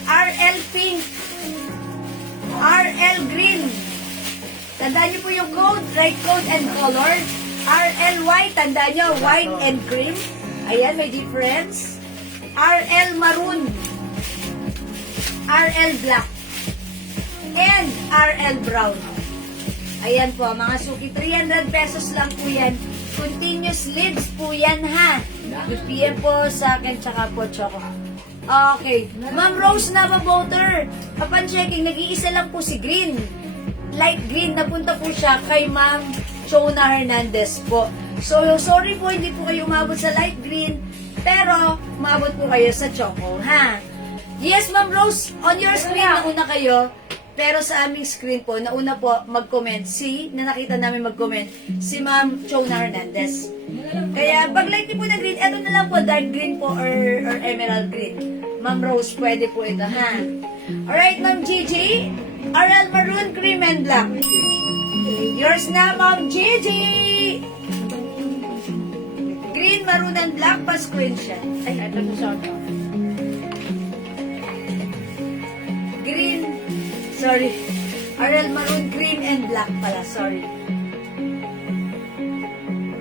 RL pink. RL green. Tandaan niyo po yung code, right code and color. RL white, tandaan niyo, white and cream. Ayan, may difference. RL maroon. RL black. And RL brown. Ayan po, mga suki, 300 pesos lang po yan. Continuous leads po yan, ha? PM po sa akin, tsaka po choco. Okay. Ma'am Rose Nava Boater, upon checking, nag-iisa lang po si green. Light green, napunta po siya kay Ma'am Chona Hernandez po. So, sorry po, hindi po kayo umabot sa light green, pero umabot po kayo sa choco, ha? Yes, Ma'am Rose, on your screen, nauna kayo. Pero sa aming screen po, nauna po mag-comment na nakita namin mag-comment, si Ma'am Chona Hernandez. Kaya pag light po na green, eto na lang po, dark green po or emerald green. Ma'am Rose, pwede po ito, ha? Alright, Ma'am Gigi, RL maroon, cream and black. Yours na, Ma'am Gigi! Green, maroon and black, pa-screenshot. Ay, ito po siya. Green, sorry. RL maroon, cream and black pala, sorry.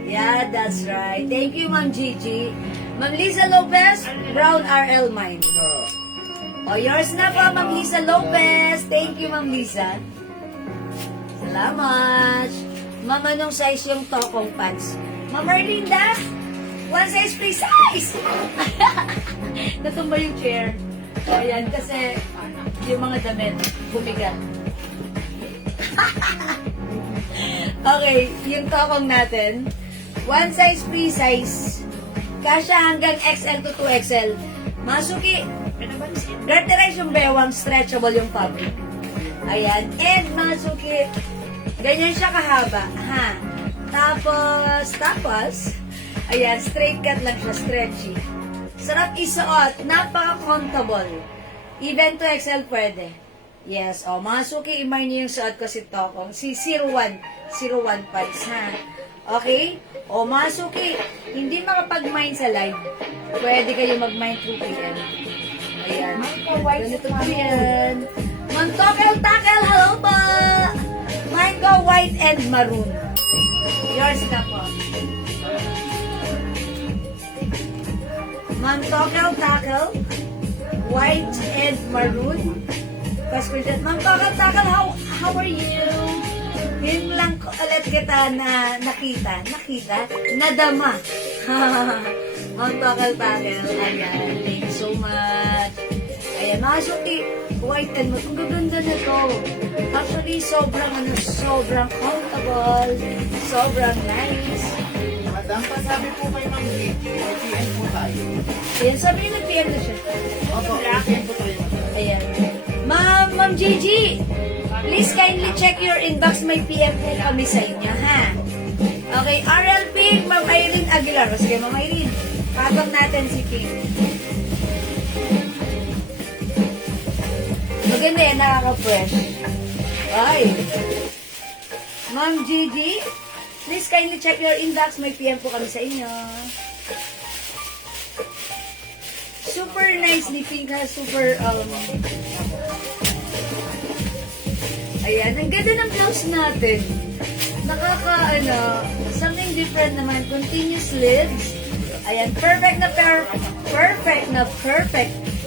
Yeah, that's right. Thank you, Ma'am Gigi. Ma'am Lisa Lopez, brown RL mine. O, yours na po, Ma'am Lisa Lopez. Thank you, Ma'am Lisa. Salamat. Ma'am, anong size yung tokong pants? Ma'am Erlinda, one size, free size. Natumba yung chair. Ayan, kasi yung mga damit, bumigat. Okay, yung tokong natin, one size, free size. Kasya hanggang XL to 2XL. Masuki, garterize yung bewang, stretchable yung fabric. Ayan. And mga suki, ganyan siya kahaba. Ha? Tapos, ayan, straight cut lang siya, stretchy. Sarap isuot, napaka-comfortable. Even to XL pwede. Yes, o, mga suki, imay niyo yung suot ko si Tokong. Si 01 pants, ha? Okay? O, mga suki, hindi makapag-mine sa live. Pwede kayo mag-mine through PM. Ayan. Ganito po yan. Mantokel-takel, hello po! Mine go white and maroon. Yours na po. Mantokel-takel, white and maroon. Paskulit, Mantokel-takel, how are you? Yun lang ko ulit kita na nakita. Nadama. Mantokel-takel. Ayan. Thank you so much. Ayan, mga suki, white and maroon. Ang gaganda na to. Actually, Suki, sobrang comfortable, sobrang nice. Madam, pasabi po kay Ma'am Gigi. PM po tayo. Ayan, sabi niyo nag-PM na siya. Opo, PM po tayo. Ayan. Ma'am Gigi, please kindly check your inbox. May PM po kami sa inyo, ha? Okay, RL Pink, Ma'am Irene Aguilar. O, sige, Ma'am Irene, patong natin si Pink. Maganda yan, nakaka-fresh. Ay. Ma'am Gigi, please kindly check your inbox. May PM po kami sa inyo. Super nice ni Pink, ha? Super, ayan, ang ganda ng blouse natin. Something different naman. Continuous sleeves. Ayan, perfect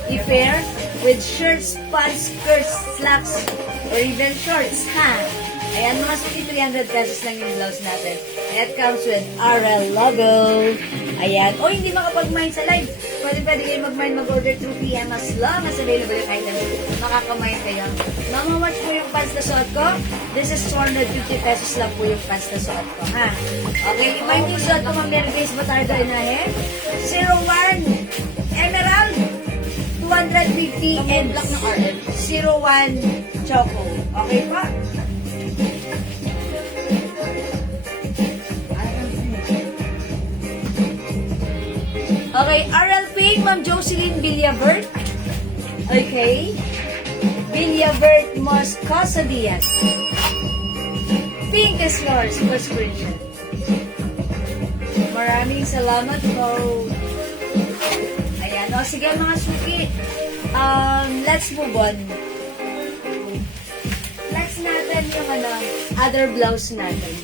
i-pair with shirts, pants, skirts, slacks, or even shorts, ha? Ayan, mga suki, 300 pesos lang yung blouse natin. It comes with RL logo. Ayan. O, hindi makapag-mine sa live. Pwede kayo mag-mine, mag-order through PM as long as available yung item. Makaka-mine kayo. Mama, watch po yung pants na suot ko. This is 250 pesos lang po yung pants na suot ko, ha? Okay, mine yung suot ko, Ma'am Mary Grace Batardo Inahe. 01 Emerald 250 and Block ng RL. 01 Choco. Okay pa? Okay, RL Pink, Ma'am Jocelyn Villabert. Okay. Villabert Moscoso Diaz. Pink is yours for screenshot. Maraming salamat po. Ayan. O, sige mga suki. Let's move on. Next natin yung other blouse natin.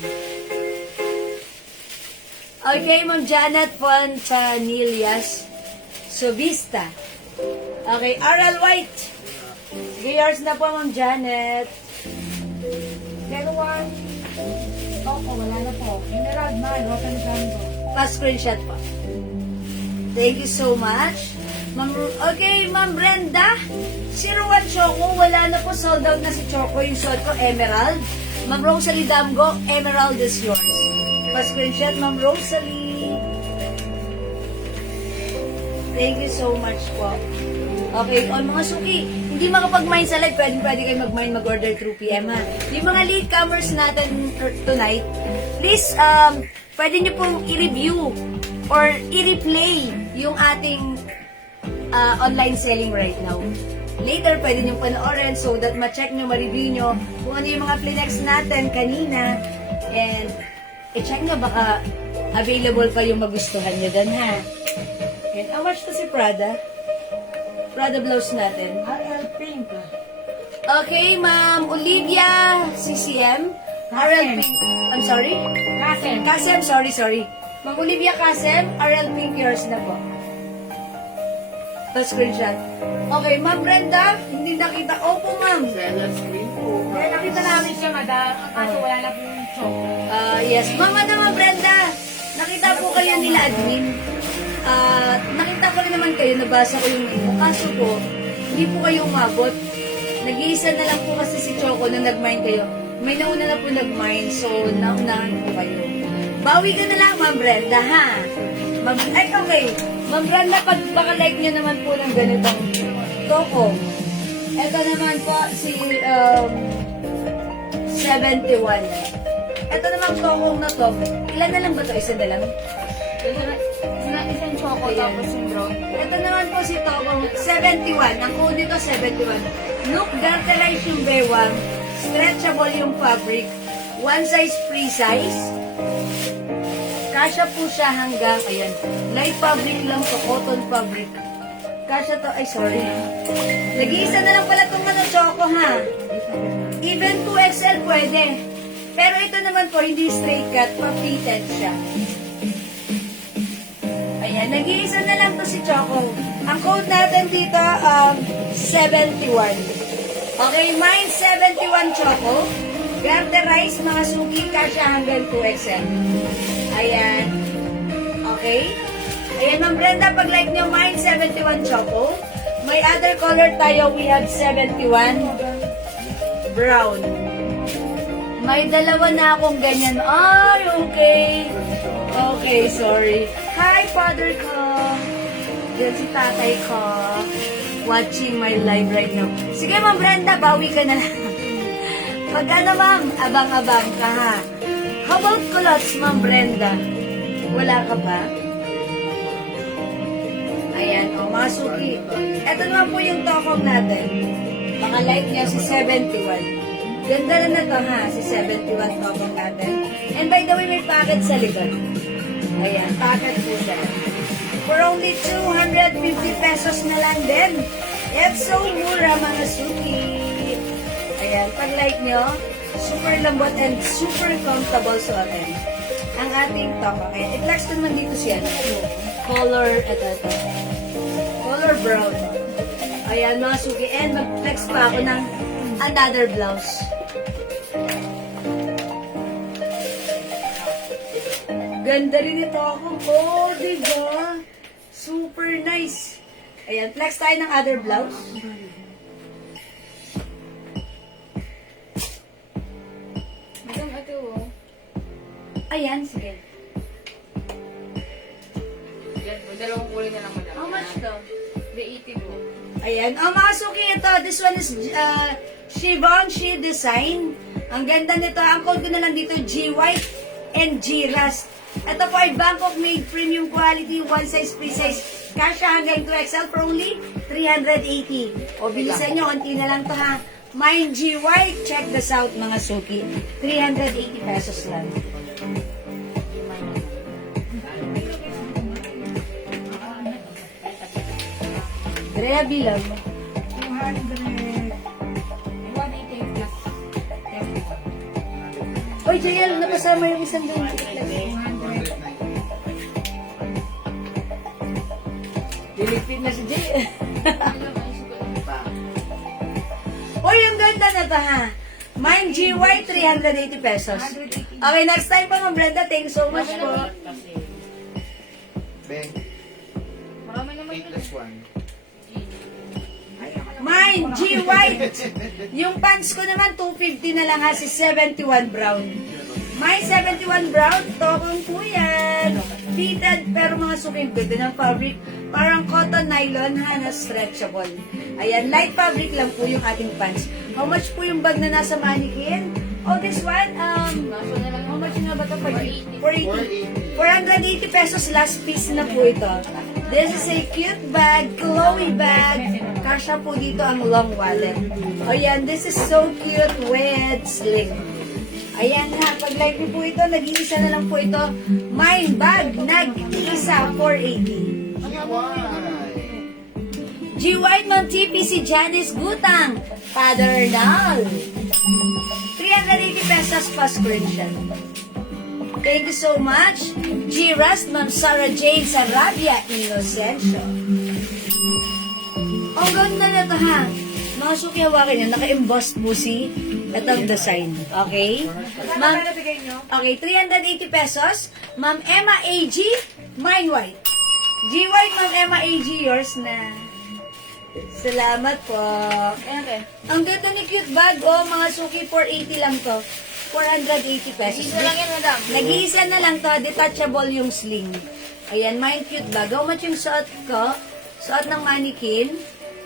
Okay, Ma'am Janet Fontanillas Subista. Okay, RL White. Sige, yours na po, Ma'am Janet. Pero wala na po. Emerald man, open jumbo. Pa-screenshot po. Thank you so much. Okay, Ma'am Brenda. 01 Choco, wala na po. Sold out na si Choco. Yung sold ko, Emerald. Ma'am Rosalie Damgo, Emerald is yours. Pa-screenshot, Ma'am Rosalie. Thank you so much po. Okay, mga suki, hindi makapag-mine sa live, pwede kayo mag-mine, mag-order through PM, ha? Yung mga latecomers natin tonight, please, pwede nyo pong i-review or i-replay yung ating online selling right now. Later, pwede nyo panoorin so that ma-check nyo, ma-review nyo kung ano yung mga Kleenex natin kanina. And, i-check nyo baka available pa yung magustuhan nyo dun, ha? And, how much to si Prada? Prada blouse natin. RL Pink. Okay, Ma'am Olivia CCM. RL Pink. I'm sorry? Kasem, sorry. Ma'am Olivia Kasem, RL Pink, yours na po. Screenshot. Okay, Ma'am Brenda, hindi nakita. Opo, Ma'am. Screen po. Kaya nakita namin siya, madam. Ang kaso wala na po yung choco. Yes. Ma'am Brenda, nakita po kayo nila admin. Nakita ko rin naman kayo, nabasa ko yung info. Kaso po, hindi po kayo umabot. Nag-iisa na lang po kasi si Choco nung nag-mine kayo. May nauna na po nag-mine, so naunahan po kayo. Bawi ka na lang, Ma'am Brenda, ha? Okay. Ma'am Brenda, baka like nyo naman po ng ganitong toko. Ito naman po, si 71. Ito naman tokong na to. Ilan na lang ba to? Isa na lang? Isang choco, Ayan. tapos yung brown. Ito naman po si Tokong 71. Ang code nito 71. Look, garterize yung bewang. Stretchable yung fabric. One size, free size. Kasya po siya hanggang, ayan, light fabric lang po, cotton fabric. Kasya to, ay sorry. Nag-iisa na lang pala itong Choco, ha? Even 2XL pwede. Pero ito naman po, hindi straight cut, pa-fitted siya. Ayan, nag-iisa na lang to si Choco. Ang code natin dito, 71. Okay, mine 71 Choco. Garterize, mga suki, kasya hanggang 2XL. Ayan. Okay. Ayan, Ma'am Brenda, pag-like nyo, mine 71 Choco. May other color tayo, we have 71. brown. May dalawa na akong ganyan. Ay, okay. Okay, sorry. Hi, father ko. Yan si tatay ko. Watching my live right now. Sige, Ma'am Brenda, bawi ka na lang. Pag ano, Ma'am, abang-abang ka, ha? How about culottes, Ma'am Brenda? Wala ka ba? Ayan, o, mga suki. Ito naman po yung tokong natin. Mga light niya si 71. Ganda na to, ha? Si 71 tokong natin. And by the way, may packet sa likod. Ayan, packet po siya. For only 250 pesos na lang din. It's so mura, mga suki. Ayan, pag like nyo, super lambot and super comfortable suotin. Ang ating tokong. Ayan, i-flex ko naman dito siya. Color, ito. Color brown. Ayan, mga suki. And mag-flex pa ako ng another blouse. Ganda rin ito ako. Oh, diba? Super nice. Ayan, flex tayo ng other blouse. Madam, ito oh. Ayan, sige. Yan, dalawang kulay na lang, madam. How much to? The 80 po. Ayan. Oh, mga suki ito. This one is Givenchy design. Ang ganda nito. Ang code ko na lang dito, G-White and G-Rust. Ito po ay Bangkok made premium quality, one size, free size. Kasha hanggang 2XL for only 380. O, bilisan nyo. Konti na lang to, ha. Mine G-White. Check this out, mga suki. 380 pesos lang. Drea bilang. 180 plus. Oy, JL, napasama yung isang doon. Dilipid na si JL. Oy, yung ganda na to, ha? Mine GY, 380 pesos. Okay, next time pa, Ma'am Brenda. Thank you so much po. Beng, Marami naman 8 plus 1. Mine GY. Yung pants ko naman, 250 na lang, ha? Si 71 brown. Mine 71 brown, tokong po yan. Fitted, pero mga suking ganda ng fabric. Parang cotton nylon, ha, na stretchable. Ayan, light fabric lang po yung ating pants. How much po yung bag na nasa mannequin? Oh, this one, Nasa na lang. how much nga ba ito? 480. 480 pesos last piece na po ito. This is a cute bag, Chloe bag. Kasha po dito ang long wallet. Ayan, this is so cute with sling. Ayan ha, pag like niyo po ito, nag-iisa na lang po ito. Mine bag, nag-iisa, 480. G. Whiteman TP si Janice Gutang. Father Nal. 380 pesos pa screenshot. Thank you so much. G. Rust, Ma'am Sarah Jane Sarabia Inocencio. Ang ganda na ito ha. Mga suki hawakin nyo, naka-emboss po si itong design. Okay? Ma'am, okay, 380 pesos. Ma'am Emma AG, mine white. G white, Ma'am Emma AG, yours na. Salamat po. Okay. Ang ganda ni cute bag, oh, mga suki, 480 lang to. 480 pesos. Isa lang yan, madam. Nag-iisa na lang to, detachable yung sling. Ayan, mine cute bag. How much yung suot ko? Suot ng mannequin.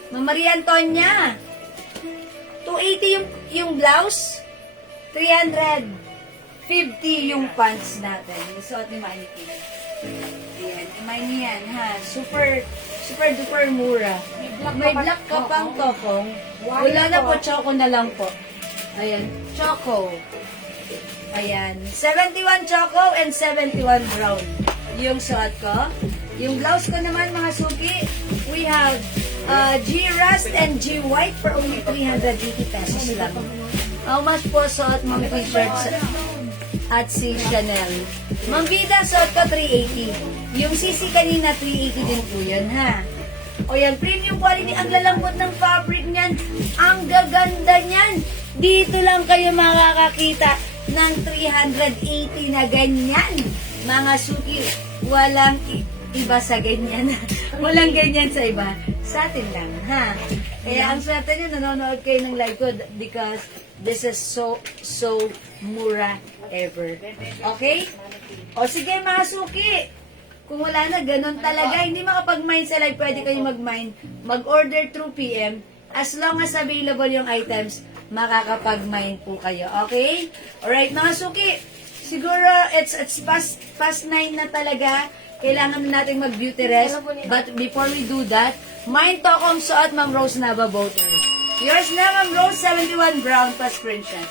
Ma'am Maria Antonia. 280 yung blouse. 350 yung pants natin. Yung suot ni mannequin. Ayan, mine yan, ha. Super duper mura. May black ka pang tokong. Wala na po, choco na lang po. Ayan, choco. Ayan, 71 choco and 71 brown. Yung suot ko. Yung blouse ko naman, mga suki, we have G-Rust and G-White for only 380 pesos lang. How much po suot mong t-shirts at si Chanel? Ma'am Vida, suot ko 380. Yung sisi kanina, 380 din po yun, ha? O yan, premium quality. Ang lalambot ng fabric niyan. Ang gaganda niyan. Dito lang kayo makakakita ng 380 na ganyan. Mga suki, walang iba sa ganyan. Walang ganyan sa iba. Sa atin lang, ha? Kaya ang swerte nyo, nanonood kayo ng live ko because This is so mura ever. Okay? O sige mga suki, kung wala na, ganun talaga. Hindi makapag-mine sa live, pwede kayo mag-mine. Mag-order through PM. As long as available yung items, makakapag-mine po kayo. Okay? Alright, mga suki. Siguro, it's past 9 na talaga. Kailangan na natin mag-beauty rest. But before we do that, mine Tocom Suot, Ma'am Rose Nava Voters. Yours na, Ma'am Rose, 71 brown pa screenshot.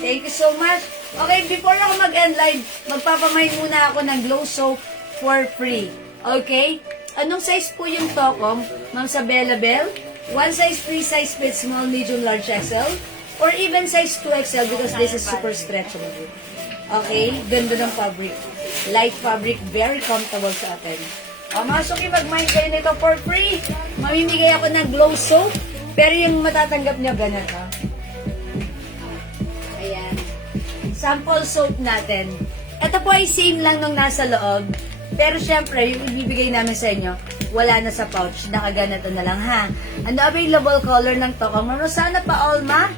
Thank you so much. Okay, before ako mag-end live, magpapamay muna ako ng glow soap for free. Okay? Anong size po yung Tocom? Ma'am Sabella Bell? One size, free size fit, small, medium, large, XL? Or even size 2XL because this is super stretchable. Okay? Ganda ng fabric. Light fabric, very comfortable sa atin. O, mga suki, mag-mind kayo nito for free. Mamimigay ako ng glow soap, pero yung matatanggap nyo, ganito. Ayan. Sample soap natin. Ito po ay same lang nung nasa loob. Pero syempre, yung ibibigay namin sa inyo, wala na sa pouch. Nakaganito na lang, ha? Ano available color ng Tocom? Sana pa, Olma?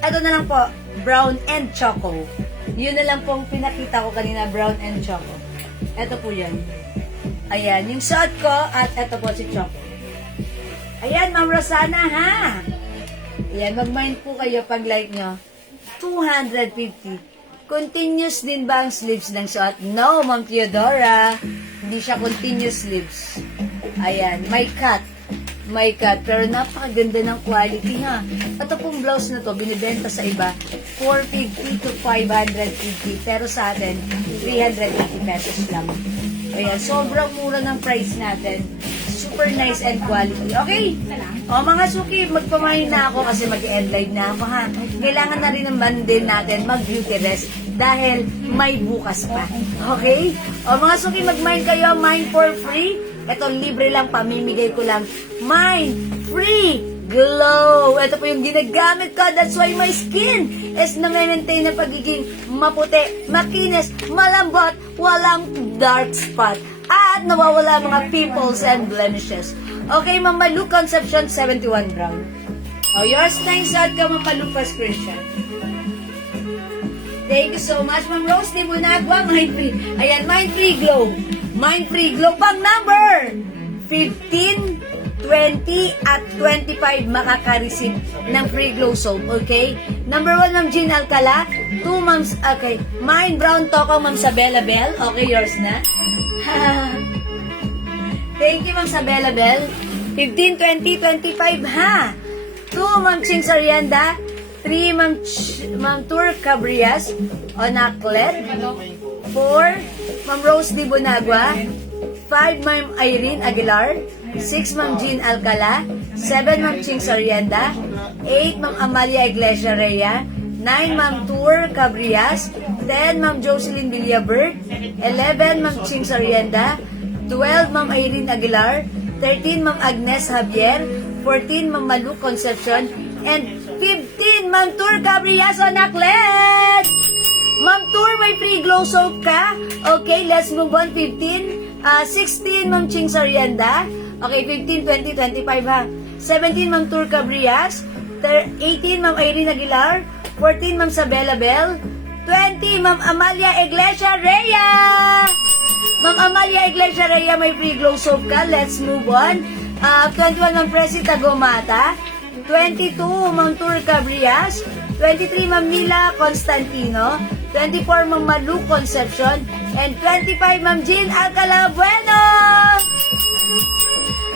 Ito na lang po, brown and choco. Yun na lang pong pinakita ko kanina, brown and choco. Ito po yan. Ayan, yung suot ko, at ito po si choco. Ayan, Ma'am Rosana, ha? Ayan, mag-mind po kayo pag like nyo. 250. Continuous din ba ang sleeves ng suot? No, Ma'am Theodora. Hindi siya continuous sleeves. Ayan, may cut. May cut. Pero napakaganda ng quality, ha? Ito pong blouse na to, binibenta sa iba, 450 to 550. Pero sa atin, 380 pesos lang. Ayan, sobrang mura ng price natin. Super nice and quality. Okay? O mga suki, magpamahin na ako kasi mag-end live na ako, ha? Kailangan na rin naman din natin mag-beauty rest dahil may bukas pa. Okay? O mga suki, mag-mine kayo. Mine for free. Ito, libre lang. Pamimigay ko lang. Mine free glow. Ito po yung ginagamit ko. That's why my skin is na-maintain na pagiging maputi, makinis, malambot, walang dark spot. At nawawala mga pimples and blemishes. Okay, Mama Lu, Conception, 71 brown. Oh, yours na yung suot ka, Mama Lu, pa screenshot. Thank you so much, Ma'am Rose. Di mo nagwa, Mind Free. Ayan, Mind Free Glow. Mind Free Glow. Pang number 15, 20, at 25 makaka-receive ng free glow soap. Okay? Number 1, Ma'am Jean Alcala. 2, Ma'am, okay. Mind Brown Tocom, Ma'am Sabella Bell. Okay, yours na. Thank you, Ma'am Sabella Bell. 15, 20, 25, ha? 2, Ma'am Ching Sarienda. 3, Ma'am Tour Cabrias. Onaclet. 4, Ma'am Rose Di Bonagua. 5, Ma'am Irene Aguilar. 6, Ma'am Jean Alcala. 7, Ma'am Ching Sarienda. 8, Ma'am Amalia Iglesia Rhea. 9, Ma'am Tour Cabrias. 10, Ma'am Jocelyn Villabert. 11, Ma'am Ching Sarienda. 12, Ma'am Irene Aguilar. 13, Ma'am Agnes Javier. 14, Ma'am Malu Concepcion. And 15, Ma'am Tour Cabrias Onaclet. Ma'am Tour, may free glow soap ka. Okay, let's move on. 15, 16, Ma'am Ching Sarienda. Okay, 15, 20, 25, ha. 17, Ma'am Tour Cabrias. 18, Ma'am Irene Aguilar. 14, Ma'am Sabella Bell. 20, Ma'am Amalia Iglesia Rhea. Ma'am Amalia Iglesia Rhea, may free glow soap ka. Let's move on. 21, Ma'am Presi Tagomata. 22, Ma'am Tour Cabrias. 23, Ma'am Mila Constantino. 24, Ma'am Malu Concepcion. And 25, Ma'am Jean Alcala Bueno.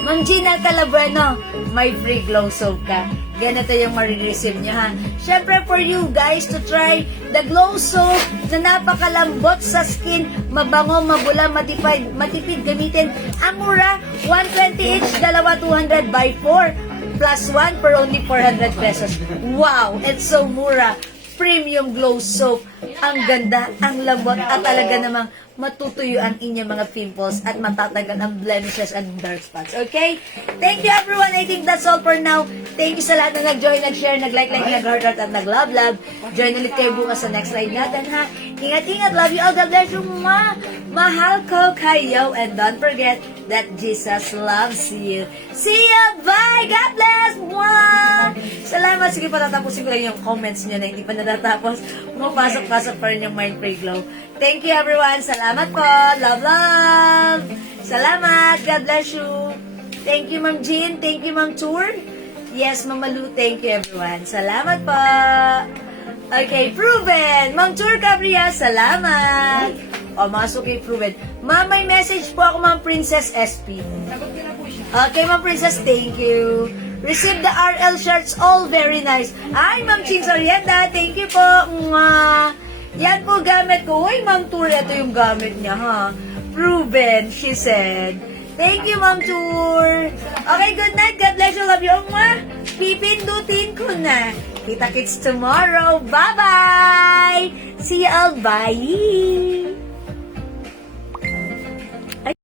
Ma'am Jean Alcala Bueno, may free glow soap ka. Ganito yung marireceive nyo, ha. Syempre, for you guys to try the glow soap na napakalambot sa skin, mabango, mabula, matipid gamitin. Ang mura, 120 each, dalawa 200 by 4, plus 1 for only 400 pesos. Wow, it's so mura. Premium glow soap. Ang ganda, ang lambot, at talaga namang matutuyo ang inyong mga pimples at matatanggal ang blemishes and dark spots. Okay? Thank you everyone. I think that's all for now. Thank you sa lahat na nag-join, nag-share, nag-like, nag-heart, at nag-love. Join ulit kayo bukas sa next live natin, ha? Ingat-ingat. Love you all. God bless you, ma. Mahal ko kayo. And don't forget that Jesus loves you. See ya. Bye. God bless. Mwah. Salamat. Sige, patatapusin ko lang yung comments niya na hindi pa natatapos. Pumapasok-pasok pa rin yung Mind Pray Glow. Thank you, everyone. Salamat po. Love, love. Salamat. God bless you. Thank you, Ma'am Jean. Thank you, Ma'am Tour. Yes, Ma'am Malu. Thank you, everyone. Salamat po. Okay, Proven. Ma'am Tour Cabria, salamat. O, masok kay Proven. Ma'am, may message po ako, Ma'am Princess SP. Sagot ko na po siya. Okay, Ma'am Princess, thank you. Receive the RL shirts, all very nice. Ay, Ma'am Ching Sorienda, thank you po. Mwah. Yan po gamit ko. Uy, Ma'am Tour, ito yung gamit niya, ha? Proven, she said. Thank you, Ma'am Tour. Okay, good night. God bless you. Love you. Mwah. Pipindutin ko na. Kita-kits tomorrow. Bye-bye. See you all. Bye.